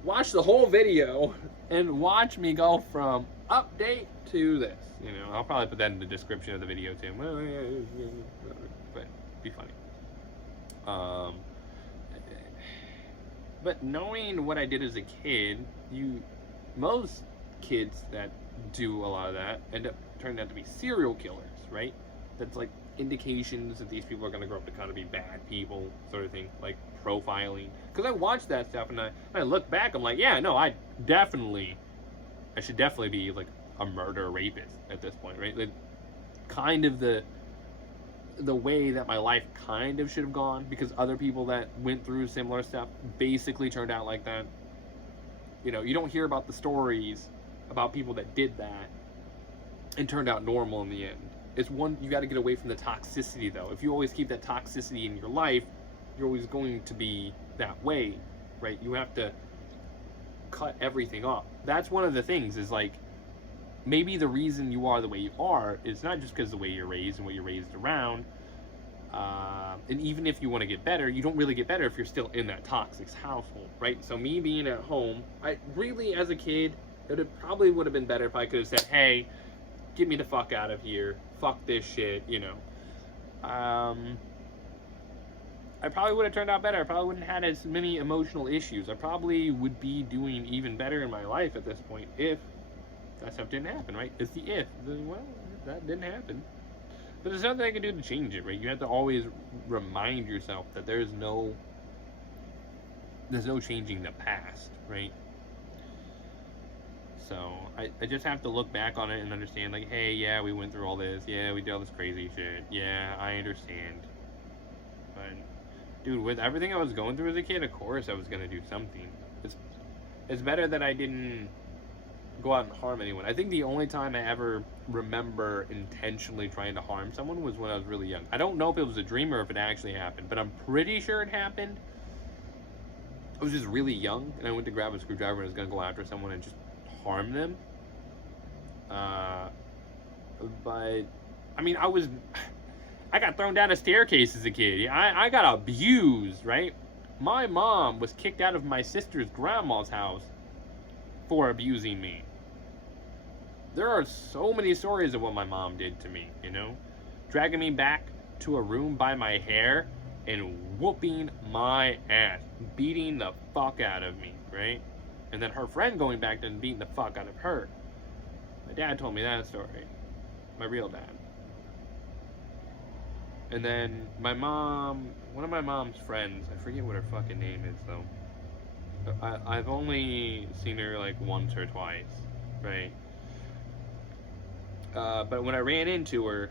Watch the whole video and watch me go from update to this. You know, I'll probably put that in the description of the video too. But be funny. But knowing what I did as a kid, most kids that do a lot of that end up turning out to be serial killers, right? That's like indications that these people are going to grow up to kind of be bad people, sort of thing, like profiling. Because I watched that stuff and I look back, I'm like, yeah, no, I should definitely be like a murder rapist at this point, right? Like, kind of the way that my life kind of should have gone, because other people that went through similar stuff basically turned out like that. You know, you don't hear about the stories about people that did that and turned out normal in the end. It's one, you got to get away from the toxicity though. If you always keep that toxicity in your life, you're always going to be that way, right? You have to cut everything off. That's one of the things, is like, maybe the reason you are the way you are is not just because of the way you're raised and what you're raised around. And even if you want to get better, you don't really get better if you're still in that toxic household, right? So me being at home, I really, as a kid, probably would have been better if I could have said, hey, get me the fuck out of here. Fuck this shit, you know. I probably would have turned out better. I probably wouldn't have had as many emotional issues. I probably would be doing even better in my life at this point if that stuff didn't happen, right? It's the if. Well, that didn't happen. But there's nothing I can do to change it, right? You have to always remind yourself that there's no changing the past, right? So I just have to look back on it and understand, like, hey, yeah, we went through all this. Yeah, we did all this crazy shit. Yeah, I understand. But, dude, with everything I was going through as a kid, of course I was going to do something. It's better that I didn't go out and harm anyone. I think the only time I ever remember intentionally trying to harm someone was when I was really young. I don't know if it was a dream or if it actually happened, but I'm pretty sure it happened. I was just really young, and I went to grab a screwdriver and I was going to go after someone and just harm them. But, I mean, I got thrown down a staircase as a kid. I got abused, right? My mom was kicked out of my sister's grandma's house for abusing me. There are so many stories of what my mom did to me, you know? Dragging me back to a room by my hair and whooping my ass. Beating the fuck out of me, right? And then her friend going back and beating the fuck out of her. My dad told me that story. My real dad. And then my mom, one of my mom's friends, I forget what her fucking name is though. I've only seen her like once or twice, right? But when I ran into her,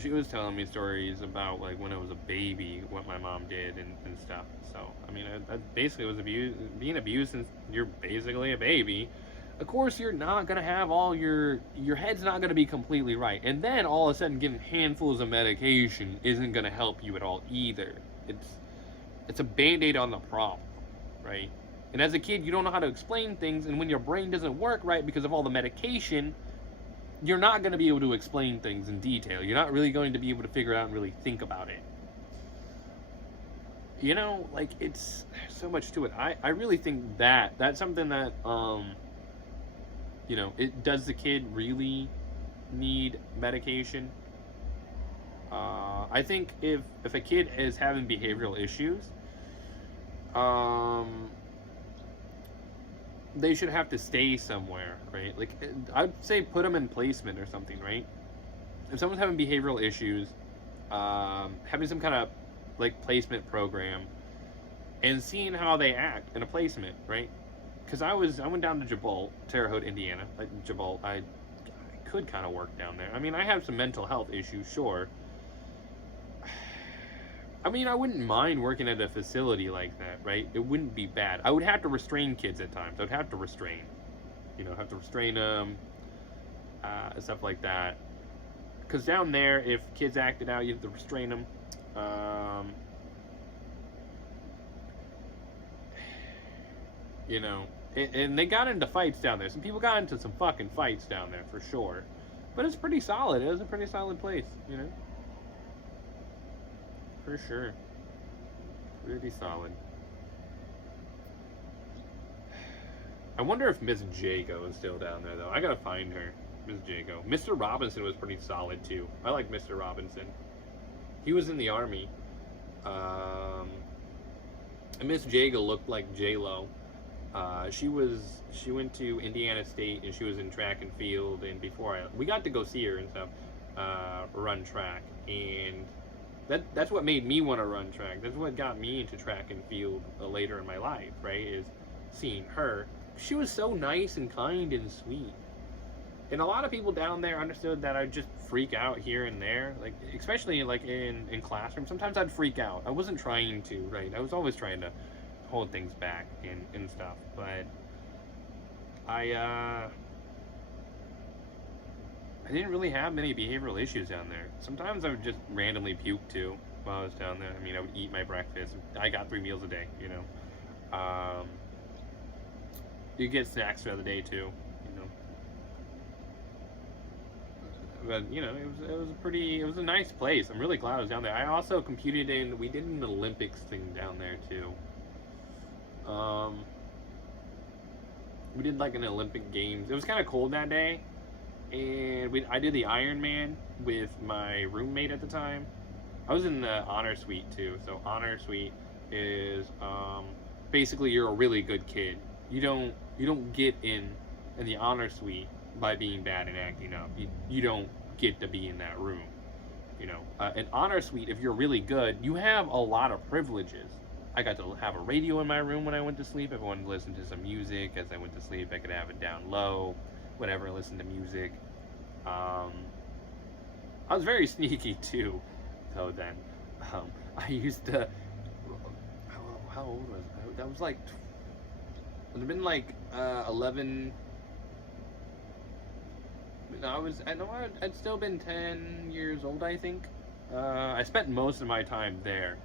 she was telling me stories about like when I was a baby, what my mom did and stuff. So, I mean, I basically was being abused since you're basically a baby. Of course, you're not going to have all your head's not going to be completely right. And then all of a sudden getting handfuls of medication isn't going to help you at all either. It's a band-aid on the problem, right? And as a kid, you don't know how to explain things, and when your brain doesn't work right because of all the medication, you're not going to be able to explain things in detail. You're not really going to be able to figure out and really think about it. You know, like, there's so much to it. I really think that's something that, you know, does the kid really need medication? I think if a kid is having behavioral issues, they should have to stay somewhere, right? Like, I'd say put them in placement or something, right? If someone's having behavioral issues, having some kind of, like, placement program and seeing how they act in a placement, right? Because I went down to Jabal, Terre Haute, Indiana. Jabal, I could kind of work down there. I mean, I have some mental health issues, sure. I mean, I wouldn't mind working at a facility like that, right? It wouldn't be bad. I would have to restrain kids at times. I would have to restrain. You know, have to restrain them. stuff like that. Because down there, if kids acted out, you have to restrain them. You know, and they got into fights down there. Some people got into some fucking fights down there for sure. But it's pretty solid. It was a pretty solid place, you know? For sure. Pretty solid. I wonder if Miss Jago is still down there, though. I gotta find her. Miss Jago. Mr. Robinson was pretty solid, too. I like Mr. Robinson. He was in the Army. And Miss Jago looked like J-Lo. She went to Indiana State, and she was in track and field, and we got to go see her and stuff, run track, and that's what made me want to run track. That's what got me into track and field later in my life, right, is seeing her. She was so nice and kind and sweet. And a lot of people down there understood that I'd just freak out here and there, like especially like in classroom. Sometimes I'd freak out. I wasn't trying to, right? I was always trying to hold things back and stuff, but I didn't really have many behavioral issues down there. Sometimes I would just randomly puke too while I was down there. I mean, I would eat my breakfast. I got 3 meals a day, you know. You get snacks throughout the day too, you know. But you know, it was a nice place. I'm really glad I was down there. I also competed in. We did an Olympics thing down there too. We did like an Olympic Games. It was kind of cold that day, and I did the Ironman with my roommate at the time. I was in the honor suite too. So honor suite is basically you're a really good kid. You don't get in the honor suite by being bad and acting up. You don't get to be in that room. You know, an honor suite, if you're really good, you have a lot of privileges. I got to have a radio in my room when I went to sleep. If I wanted to listen to some music as I went to sleep, I could have it down low, whatever, listen to music. I was very sneaky too, though then. I used to, how old was I? That was like, it would have been like 11, no, I'd still been 10 years old, I think. I spent most of my time there.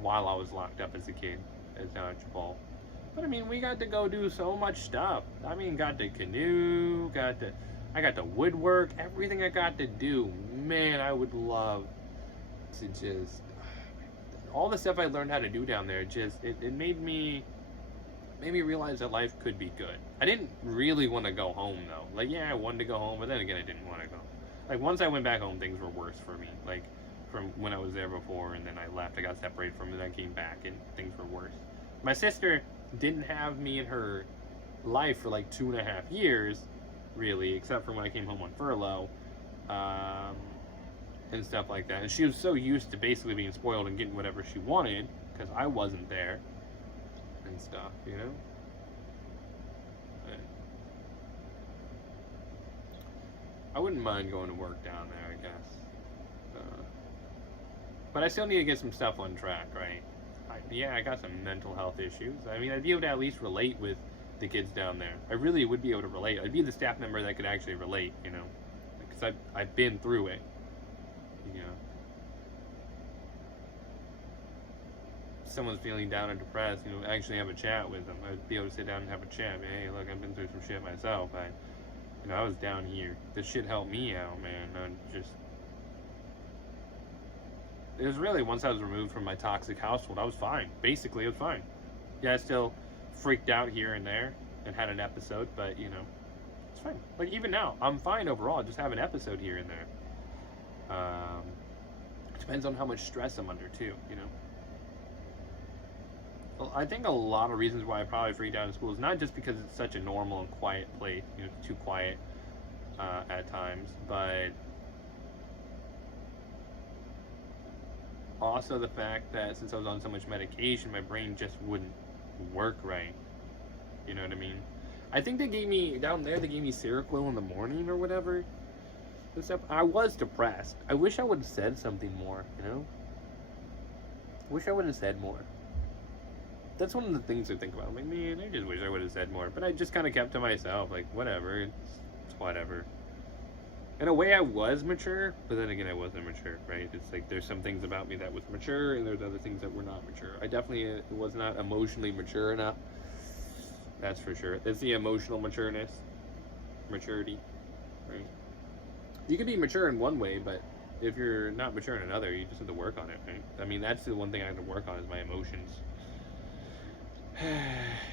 While I was locked up as a kid at dodgeball. But I mean, we got to go do so much stuff. I mean, got to canoe, I got to woodwork, everything I got to do. Man, I would love to just, all the stuff I learned how to do down there, it made me realize that life could be good. I didn't really want to go home though. Like, yeah, I wanted to go home, but then again, I didn't want to go. Like, once I went back home, things were worse for me. Like, from when I was there before, and then I left, I got separated from it, I came back, and things were worse. My sister didn't have me in her life for like 2.5 years, really, except for when I came home on furlough, and stuff like that. And she was so used to basically being spoiled and getting whatever she wanted, because I wasn't there, and stuff, you know? I wouldn't mind going to work down there, I guess. But I still need to get some stuff on track, right? I got some mental health issues. I mean, I'd be able to at least relate with the kids down there. I really would be able to relate. I'd be the staff member that could actually relate, you know? Because I've been through it, you know? If someone's feeling down and depressed, you know, actually have a chat with them. I'd be able to sit down and have a chat. Hey, look, I've been through some shit myself. You know, I was down here. This shit helped me out, man. It was really, once I was removed from my toxic household, I was fine. Basically, it was fine. Yeah, I still freaked out here and there and had an episode, but, you know, it's fine. Like, even now, I'm fine overall. I just have an episode here and there. It depends on how much stress I'm under, too, you know. Well, I think a lot of reasons why I probably freaked out in school is not just because it's such a normal and quiet place, you know, too quiet at times, but also the fact that since I was on so much medication, my brain just wouldn't work right. You know what I mean? I think they gave me Seroquel in the morning or whatever. And stuff. I was depressed. I wish I would have said something more, you know? Wish I would have said more. That's one of the things I think about. I'm like, man, I just wish I would have said more. But I just kind of kept to myself. Like, whatever. It's whatever. In a way, I was mature, but then again, I wasn't mature, right? It's like there's some things about me that was mature, and there's other things that were not mature. I definitely was not emotionally mature enough. That's for sure. It's the emotional maturity, right? You can be mature in one way, but if you're not mature in another, you just have to work on it, right? I mean, that's the one thing I have to work on is my emotions.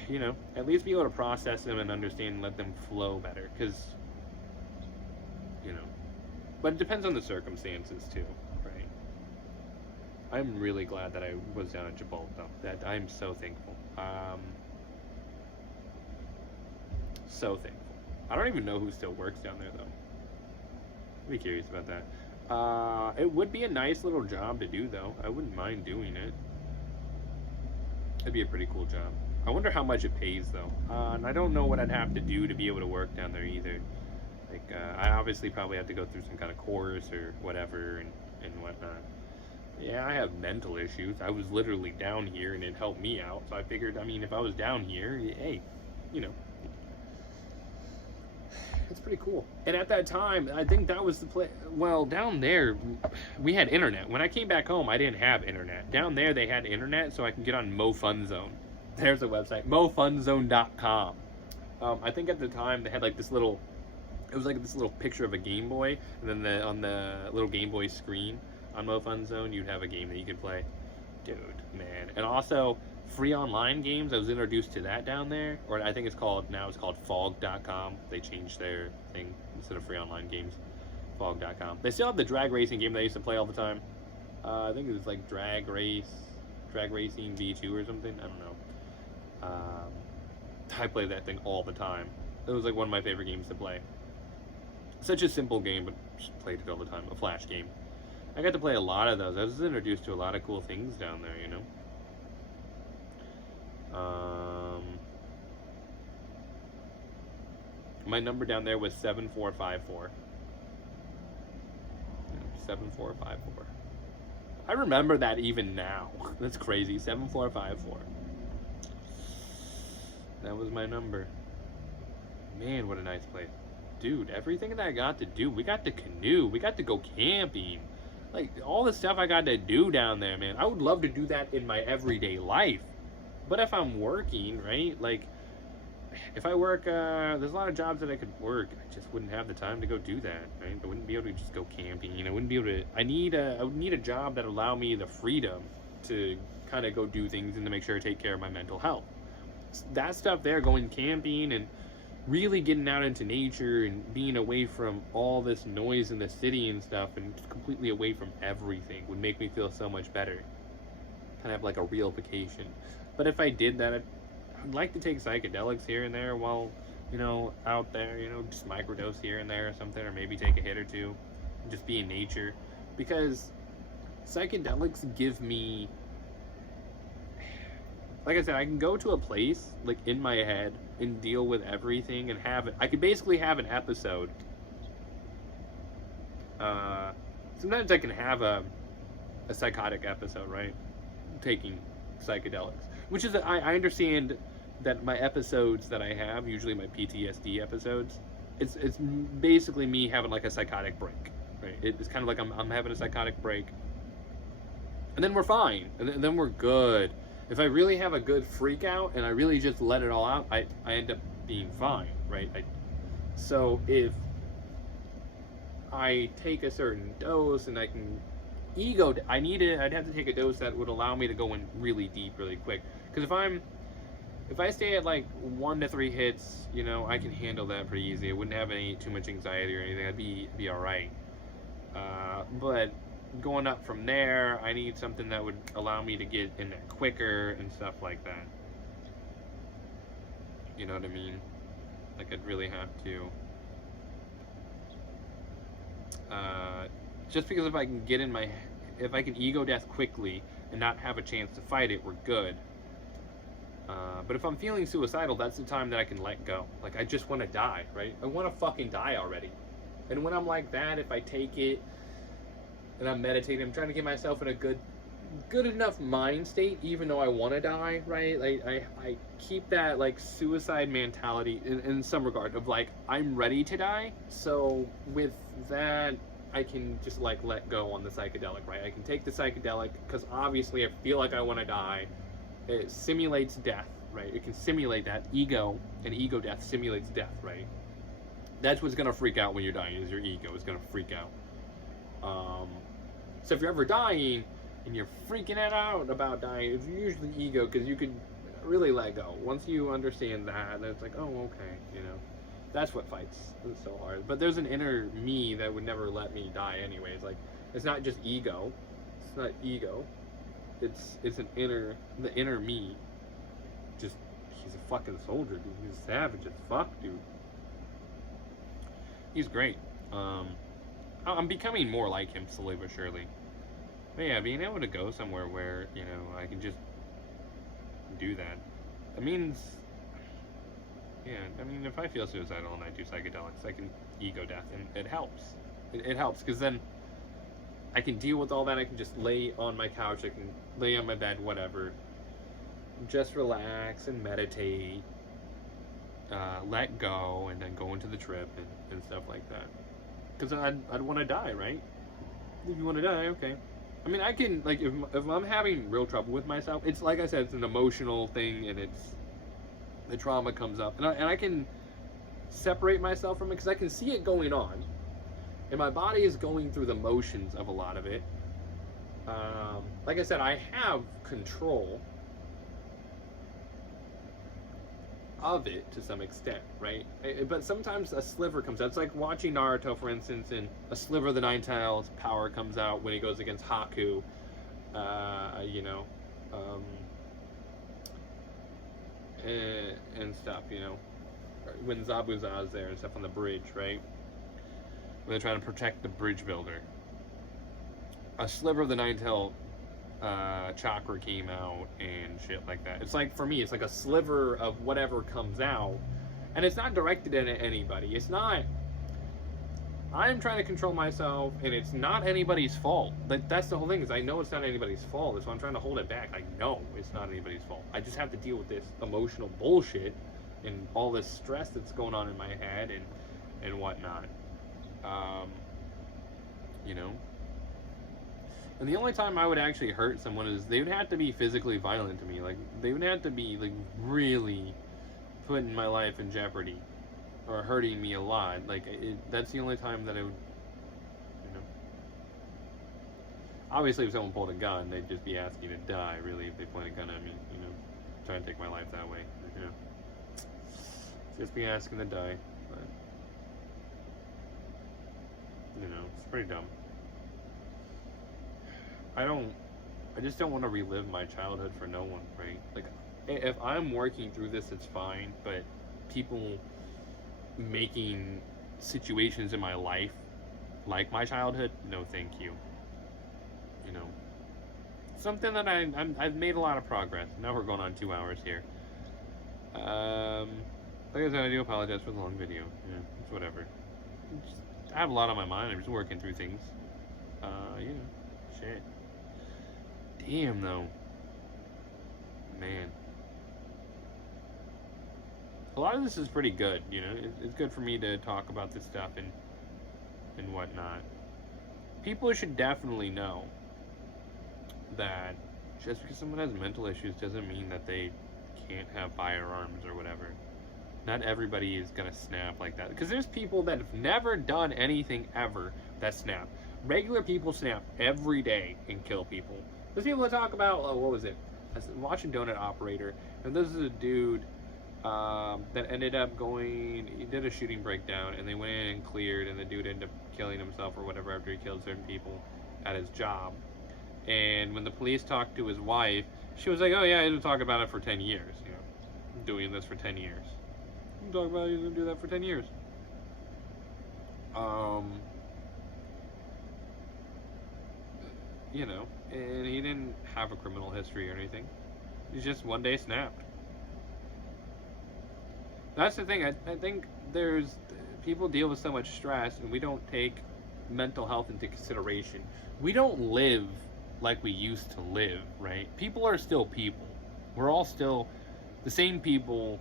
You know, at least be able to process them and understand and let them flow better, because, you know, but it depends on the circumstances too, right? I'm really glad that I was down at Gibraltar. That I'm so thankful. So thankful. I don't even know who still works down there though. I'd be curious about that. It would be a nice little job to do though. I wouldn't mind doing it. It'd be a pretty cool job. I wonder how much it pays though. And I don't know what I'd have to do to be able to work down there either. Like, I obviously probably have to go through some kind of course or whatever and whatnot. Yeah, I have mental issues. I was literally down here and it helped me out. So I figured, I mean, if I was down here, hey, you know, it's pretty cool. And at that time, I think that was the place. Well, down there, we had internet. When I came back home, I didn't have internet. Down there, they had internet, so I can get on MoFunZone. There's a website, MoFunZone.com. I think at the time, they had like this little, it was like this little picture of a Game Boy, and then on the little Game Boy screen on MoFunZone, you'd have a game that you could play. Dude, man. And also, free online games, I was introduced to that down there, or I think it's called Fog.com. They changed their thing instead of free online games, Fog.com. They still have the drag racing game that I used to play all the time. I think it was like Drag Racing V2 or something. I don't know. I played that thing all the time. It was like one of my favorite games to play. Such a simple game, but just played it all the time. A Flash game. I got to play a lot of those. I was introduced to a lot of cool things down there, you know. My number down there was 7454. 7454. I remember that even now. That's crazy. 7454. That was my number. Man, what a nice place. Dude, everything that I got to do. We got to canoe. We got to go camping. Like, all the stuff I got to do down there, man. I would love to do that in my everyday life. But if I'm working, right, like, if I work, there's a lot of jobs that I could work. I just wouldn't have the time to go do that, right? I wouldn't be able to just go camping. You know, I wouldn't be able to, I would need a job that allow me the freedom to kind of go do things and to make sure I take care of my mental health. That stuff there, going camping and really getting out into nature and being away from all this noise in the city and stuff and completely away from everything would make me feel so much better. Kind of have like a real vacation. But if I did that, I'd like to take psychedelics here and there while, you know, out there, you know, just microdose here and there or something, or maybe take a hit or two, and just be in nature. Because psychedelics give me, like I said, I can go to a place, like, in my head and deal with everything and have it. I could basically have an episode. Sometimes I can have a psychotic episode, right? Taking psychedelics. Which is, I understand that my episodes that I have, usually my PTSD episodes, it's basically me having like a psychotic break, right? It's kind of like I'm having a psychotic break. And then we're fine. And then we're good. If I really have a good freak out and I really just let it all out, I end up being fine, right? So if I take a certain dose and I can I'd have to take a dose that would allow me to go in really deep really quick. Because if I stay at like 1 to 3 hits, you know, I can handle that pretty easy. I wouldn't have too much anxiety or anything. I'd be all right. But going up from there, I need something that would allow me to get in there quicker and stuff like that. You know what I mean? Like, I'd really have to. Just because if I can ego death quickly and not have a chance to fight it, we're good. But if I'm feeling suicidal, that's the time that I can let go. Like, I just want to die, right? I want to fucking die already. And when I'm like that, if I take it and I'm meditating, I'm trying to get myself in a good good enough mind state, even though I want to die, right? Like I keep that like suicide mentality in some regard of like I'm ready to die. So with that, I can just like let go on the psychedelic, right? I can take the psychedelic because obviously I feel like I want to die. It simulates death, right? It can simulate that ego, and ego death simulates death, right? That's what's gonna freak out when you're dying. Is your ego is gonna freak out. So if you're ever dying and you're freaking it out about dying, it's usually ego because you could really let go. Once you understand that, then it's like, oh, okay, you know. That's what fights. It's so hard. But there's an inner me that would never let me die anyways. Like, it's not just ego. It's not ego. It's an the inner me. Just, he's a fucking soldier, dude. He's savage as fuck, dude. He's great. I'm becoming more like him slowly but surely. But yeah, being able to go somewhere where, you know, I can just do that. It means, yeah, I mean, if I feel suicidal and I do psychedelics, I can ego death, and it helps. It helps, because then I can deal with all that. I can just lay on my couch, I can lay on my bed, whatever. Just relax and meditate, let go, and then go into the trip and stuff like that. Because I'd want to die, right? If you want to die, okay. I mean, I can, like, if I'm having real trouble with myself, it's like I said, it's an emotional thing, and it's, the trauma comes up. And I can separate myself from it, because I can see it going on, and my body is going through the motions of a lot of it. Like I said, I have control of it to some extent, right? But sometimes a sliver comes out. It's like watching Naruto, for instance, and a sliver of the Nine Tails power comes out when he goes against Haku, you know, and stuff, you know, when Zabuza's there and stuff on the bridge, right? When they're trying to protect the bridge builder. A sliver of the Nine Tail chakra came out and shit like that. It's like, for me, it's like a sliver of whatever comes out, and it's not directed at anybody. It's not, I'm trying to control myself, and it's not anybody's fault. That's the whole thing, is I know it's not anybody's fault. That's why I'm trying to hold it back. I know it's not anybody's fault. I just have to deal with this emotional bullshit and all this stress that's going on in my head and whatnot. You know. And the only time I would actually hurt someone is they would have to be physically violent to me. Like, they would have to be, like, really putting my life in jeopardy or hurting me a lot. Like, that's the only time that I would, you know. Obviously, if someone pulled a gun, they'd just be asking to die, really, if they point a gun at me, you know, trying to take my life that way, you know. Just be asking to die, but, you know, it's pretty dumb. I just don't want to relive my childhood for no one, right? Like, if I'm working through this, it's fine, but people making situations in my life like my childhood, no thank you. You know, something that I've made a lot of progress. Now we're going on 2 hours here. Like I said, I do apologize for the long video. Yeah, it's whatever. I have a lot on my mind. I'm just working through things. Yeah, shit. Damn, though. Man. A lot of this is pretty good, you know? It's good for me to talk about this stuff and whatnot. People should definitely know that just because someone has mental issues doesn't mean that they can't have firearms or whatever. Not everybody is gonna snap like that. Because there's people that have never done anything ever that snap. Regular people snap every day and kill people. There's people that talk about, what was it? I was watching Donut Operator, and this is a dude that ended up he did a shooting breakdown, and they went in and cleared, and the dude ended up killing himself or whatever after he killed certain people at his job. And when the police talked to his wife, she was like, oh yeah, he's been talking about it for 10 years, you know, doing this for 10 years. I'm talking about he's gonna do that for 10 years. You know, and he didn't have a criminal history or anything. He just one day snapped. That's the thing. I think people deal with so much stress, and we don't take mental health into consideration. We don't live like we used to live, right? People are still people. We're all still the same people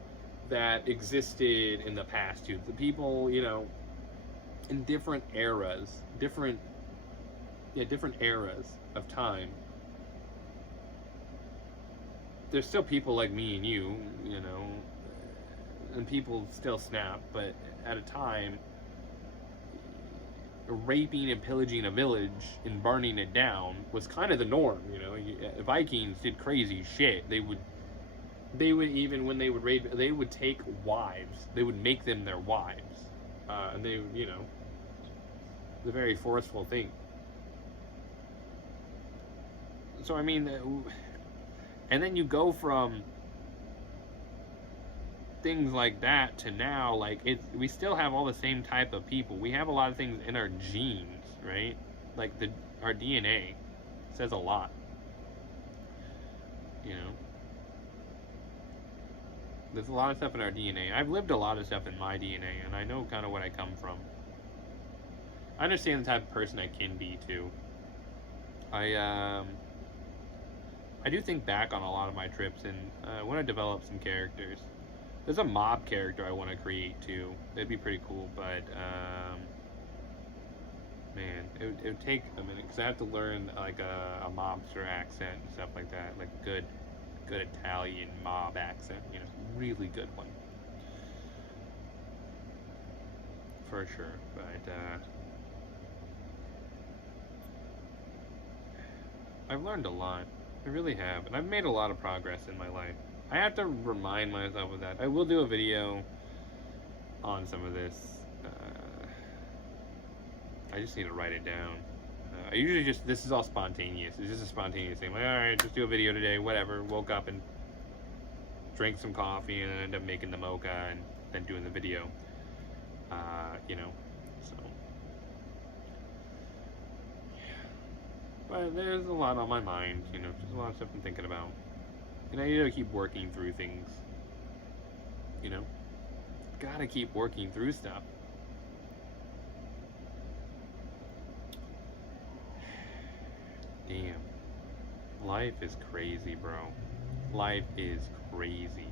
that existed in the past too. The people, you know, in different eras, different eras of time. There's still people like me and you know, and people still snap, but at a time, raping and pillaging a village and burning it down was kind of the norm. You know, Vikings did crazy shit. They would even when they would rape, they would take wives. They would make them their wives, and they, you know, the very forceful thing. So I mean, and then you go from things like that to now, like we still have all the same type of people. We have a lot of things in our genes, right? Like our DNA says a lot, you know. There's a lot of stuff in our DNA. I've lived a lot of stuff in my DNA, and I know kind of what I come from. I understand the type of person I can be too. I do think back on a lot of my trips, and I want to develop some characters. There's a mob character I want to create too. That'd be pretty cool, but man, it would take a minute because I have to learn like a mobster accent and stuff like that, like good Italian mob accent, you know, really good one for sure. But I've learned a lot. I really have, and I've made a lot of progress in my life. I have to remind myself of that. I will do a video on some of this. I just need to write it down. I usually this is all spontaneous. It's just a spontaneous thing. Like, alright, just do a video today, whatever. Woke up and drank some coffee and ended up making the mocha and then doing the video. You know, so. But there's a lot on my mind, you know, just a lot of stuff I'm thinking about. And I need to keep working through things, you know? Gotta keep working through stuff. Damn. Life is crazy, bro. Life is crazy.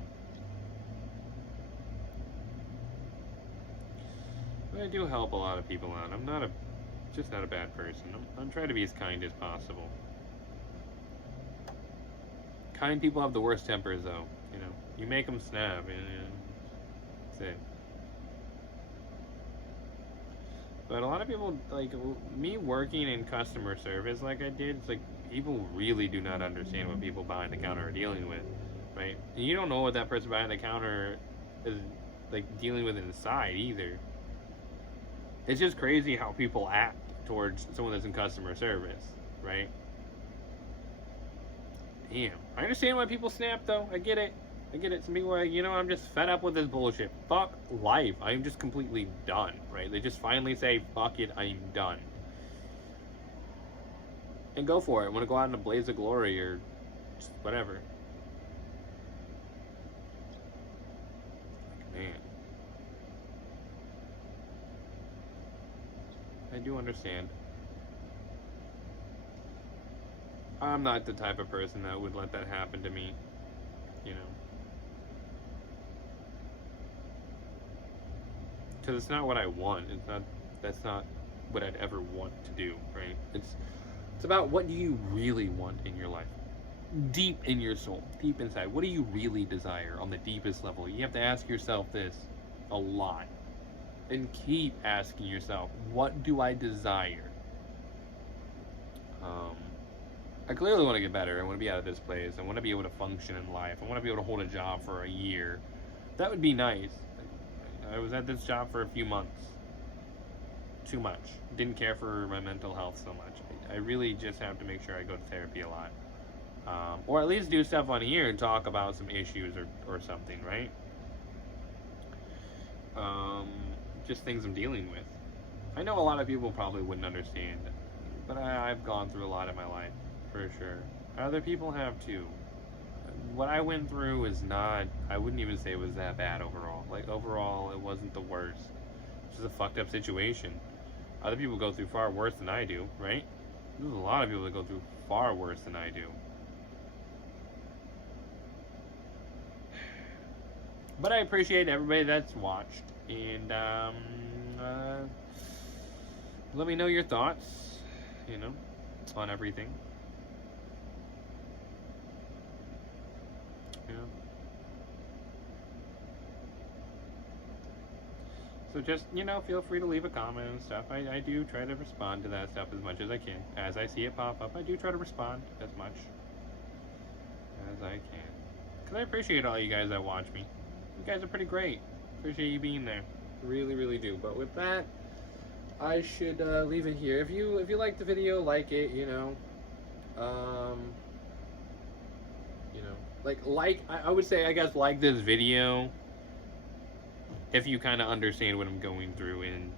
But I do help a lot of people out. I'm just not a bad person. I'm trying to be as kind as possible. Kind people have the worst tempers, though. You know, you make them snap, and that's it. But a lot of people, like me working in customer service like I did, it's like people really do not understand what people behind the counter are dealing with, right? And you don't know what that person behind the counter is like dealing with inside either. It's just crazy how people act towards someone that's in customer service, right? Damn. I understand why people snap, though. I get it. Some people are like, you know, I'm just fed up with this bullshit. Fuck life. I'm just completely done, right? They just finally say, fuck it, I'm done. And go for it. Want to go out in a blaze of glory or just whatever. Man. I do understand. I'm not the type of person that would let that happen to me, you know. Because it's not what I want. That's not what I'd ever want to do, right? It's about what do you really want in your life. Deep in your soul, deep inside. What do you really desire on the deepest level? You have to ask yourself this a lot. And keep asking yourself, what do I desire? I clearly want to get better. I want to be out of this place. I want to be able to function in life. I want to be able to hold a job for a year. That would be nice. I was at this job for a few months. Too much. Didn't care for my mental health so much. I really just have to make sure I go to therapy a lot. Or at least do stuff on here and talk about some issues or something, right? Just things I'm dealing with. I know a lot of people probably wouldn't understand, but I've gone through a lot in my life, for sure. Other people have too. What I went through is not, I wouldn't even say it was that bad overall. Like, overall, it wasn't the worst. It's just a fucked up situation. Other people go through far worse than I do, right? There's a lot of people that go through far worse than I do. But I appreciate everybody that's watched. And let me know your thoughts, you know, on everything. Yeah. So just, you know, feel free to leave a comment and stuff. I do try to respond to that stuff as much as I can. As I see it pop up, I do try to respond as much as I can. Because I appreciate all you guys that watch me. You guys are pretty great. Appreciate you being there. Really, really do. But with that, I should leave it here. If you like the video, like it, you know. I would say, I guess, like this video if you kind of understand what I'm going through, and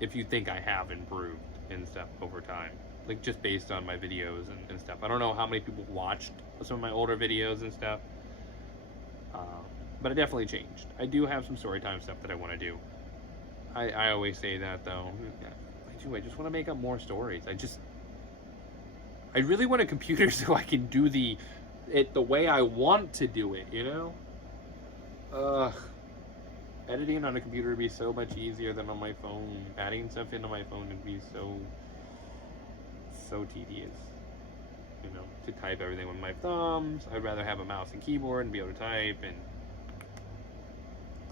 if you think I have improved and stuff over time, like just based on my videos and stuff. I don't know how many people watched some of my older videos and stuff, but it definitely changed. I do have some story time stuff that I want to do. I always say that though. I just want to make up more stories. I really want a computer so I can do it the way I want to do it, you know? Editing on a computer would be so much easier than on my phone. Adding stuff into my phone would be so tedious. You know, to type everything with my thumbs. I'd rather have a mouse and keyboard and be able to type and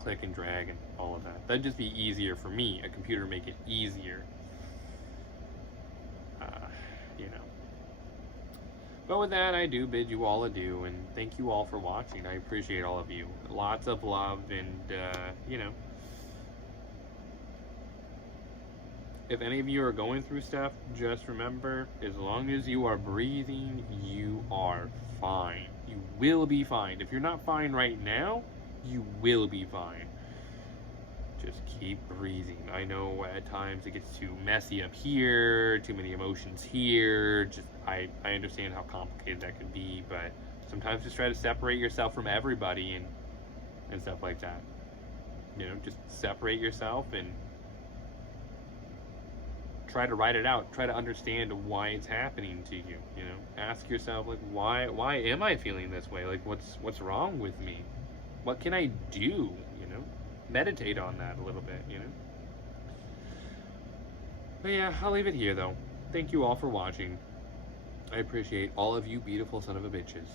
click and drag and all of that. That'd just be easier for me. A computer would make it easier. You know. But with that, I do bid you all adieu, and thank you all for watching. I appreciate all of you. Lots of love, and, you know, if any of you are going through stuff, just remember, as long as you are breathing, you are fine. You will be fine. If you're not fine right now, you will be fine. Just keep breathing. I know at times it gets too messy up here, too many emotions here. Just I understand how complicated that can be, but sometimes just try to separate yourself from everybody and stuff like that. You know, just separate yourself and try to write it out. Try to understand why it's happening to you. You know, ask yourself, like, why am I feeling this way? Like, what's wrong with me? What can I do? You know, meditate on that a little bit. You know. But yeah, I'll leave it here though. Thank you all for watching. I appreciate all of you beautiful son of a bitches.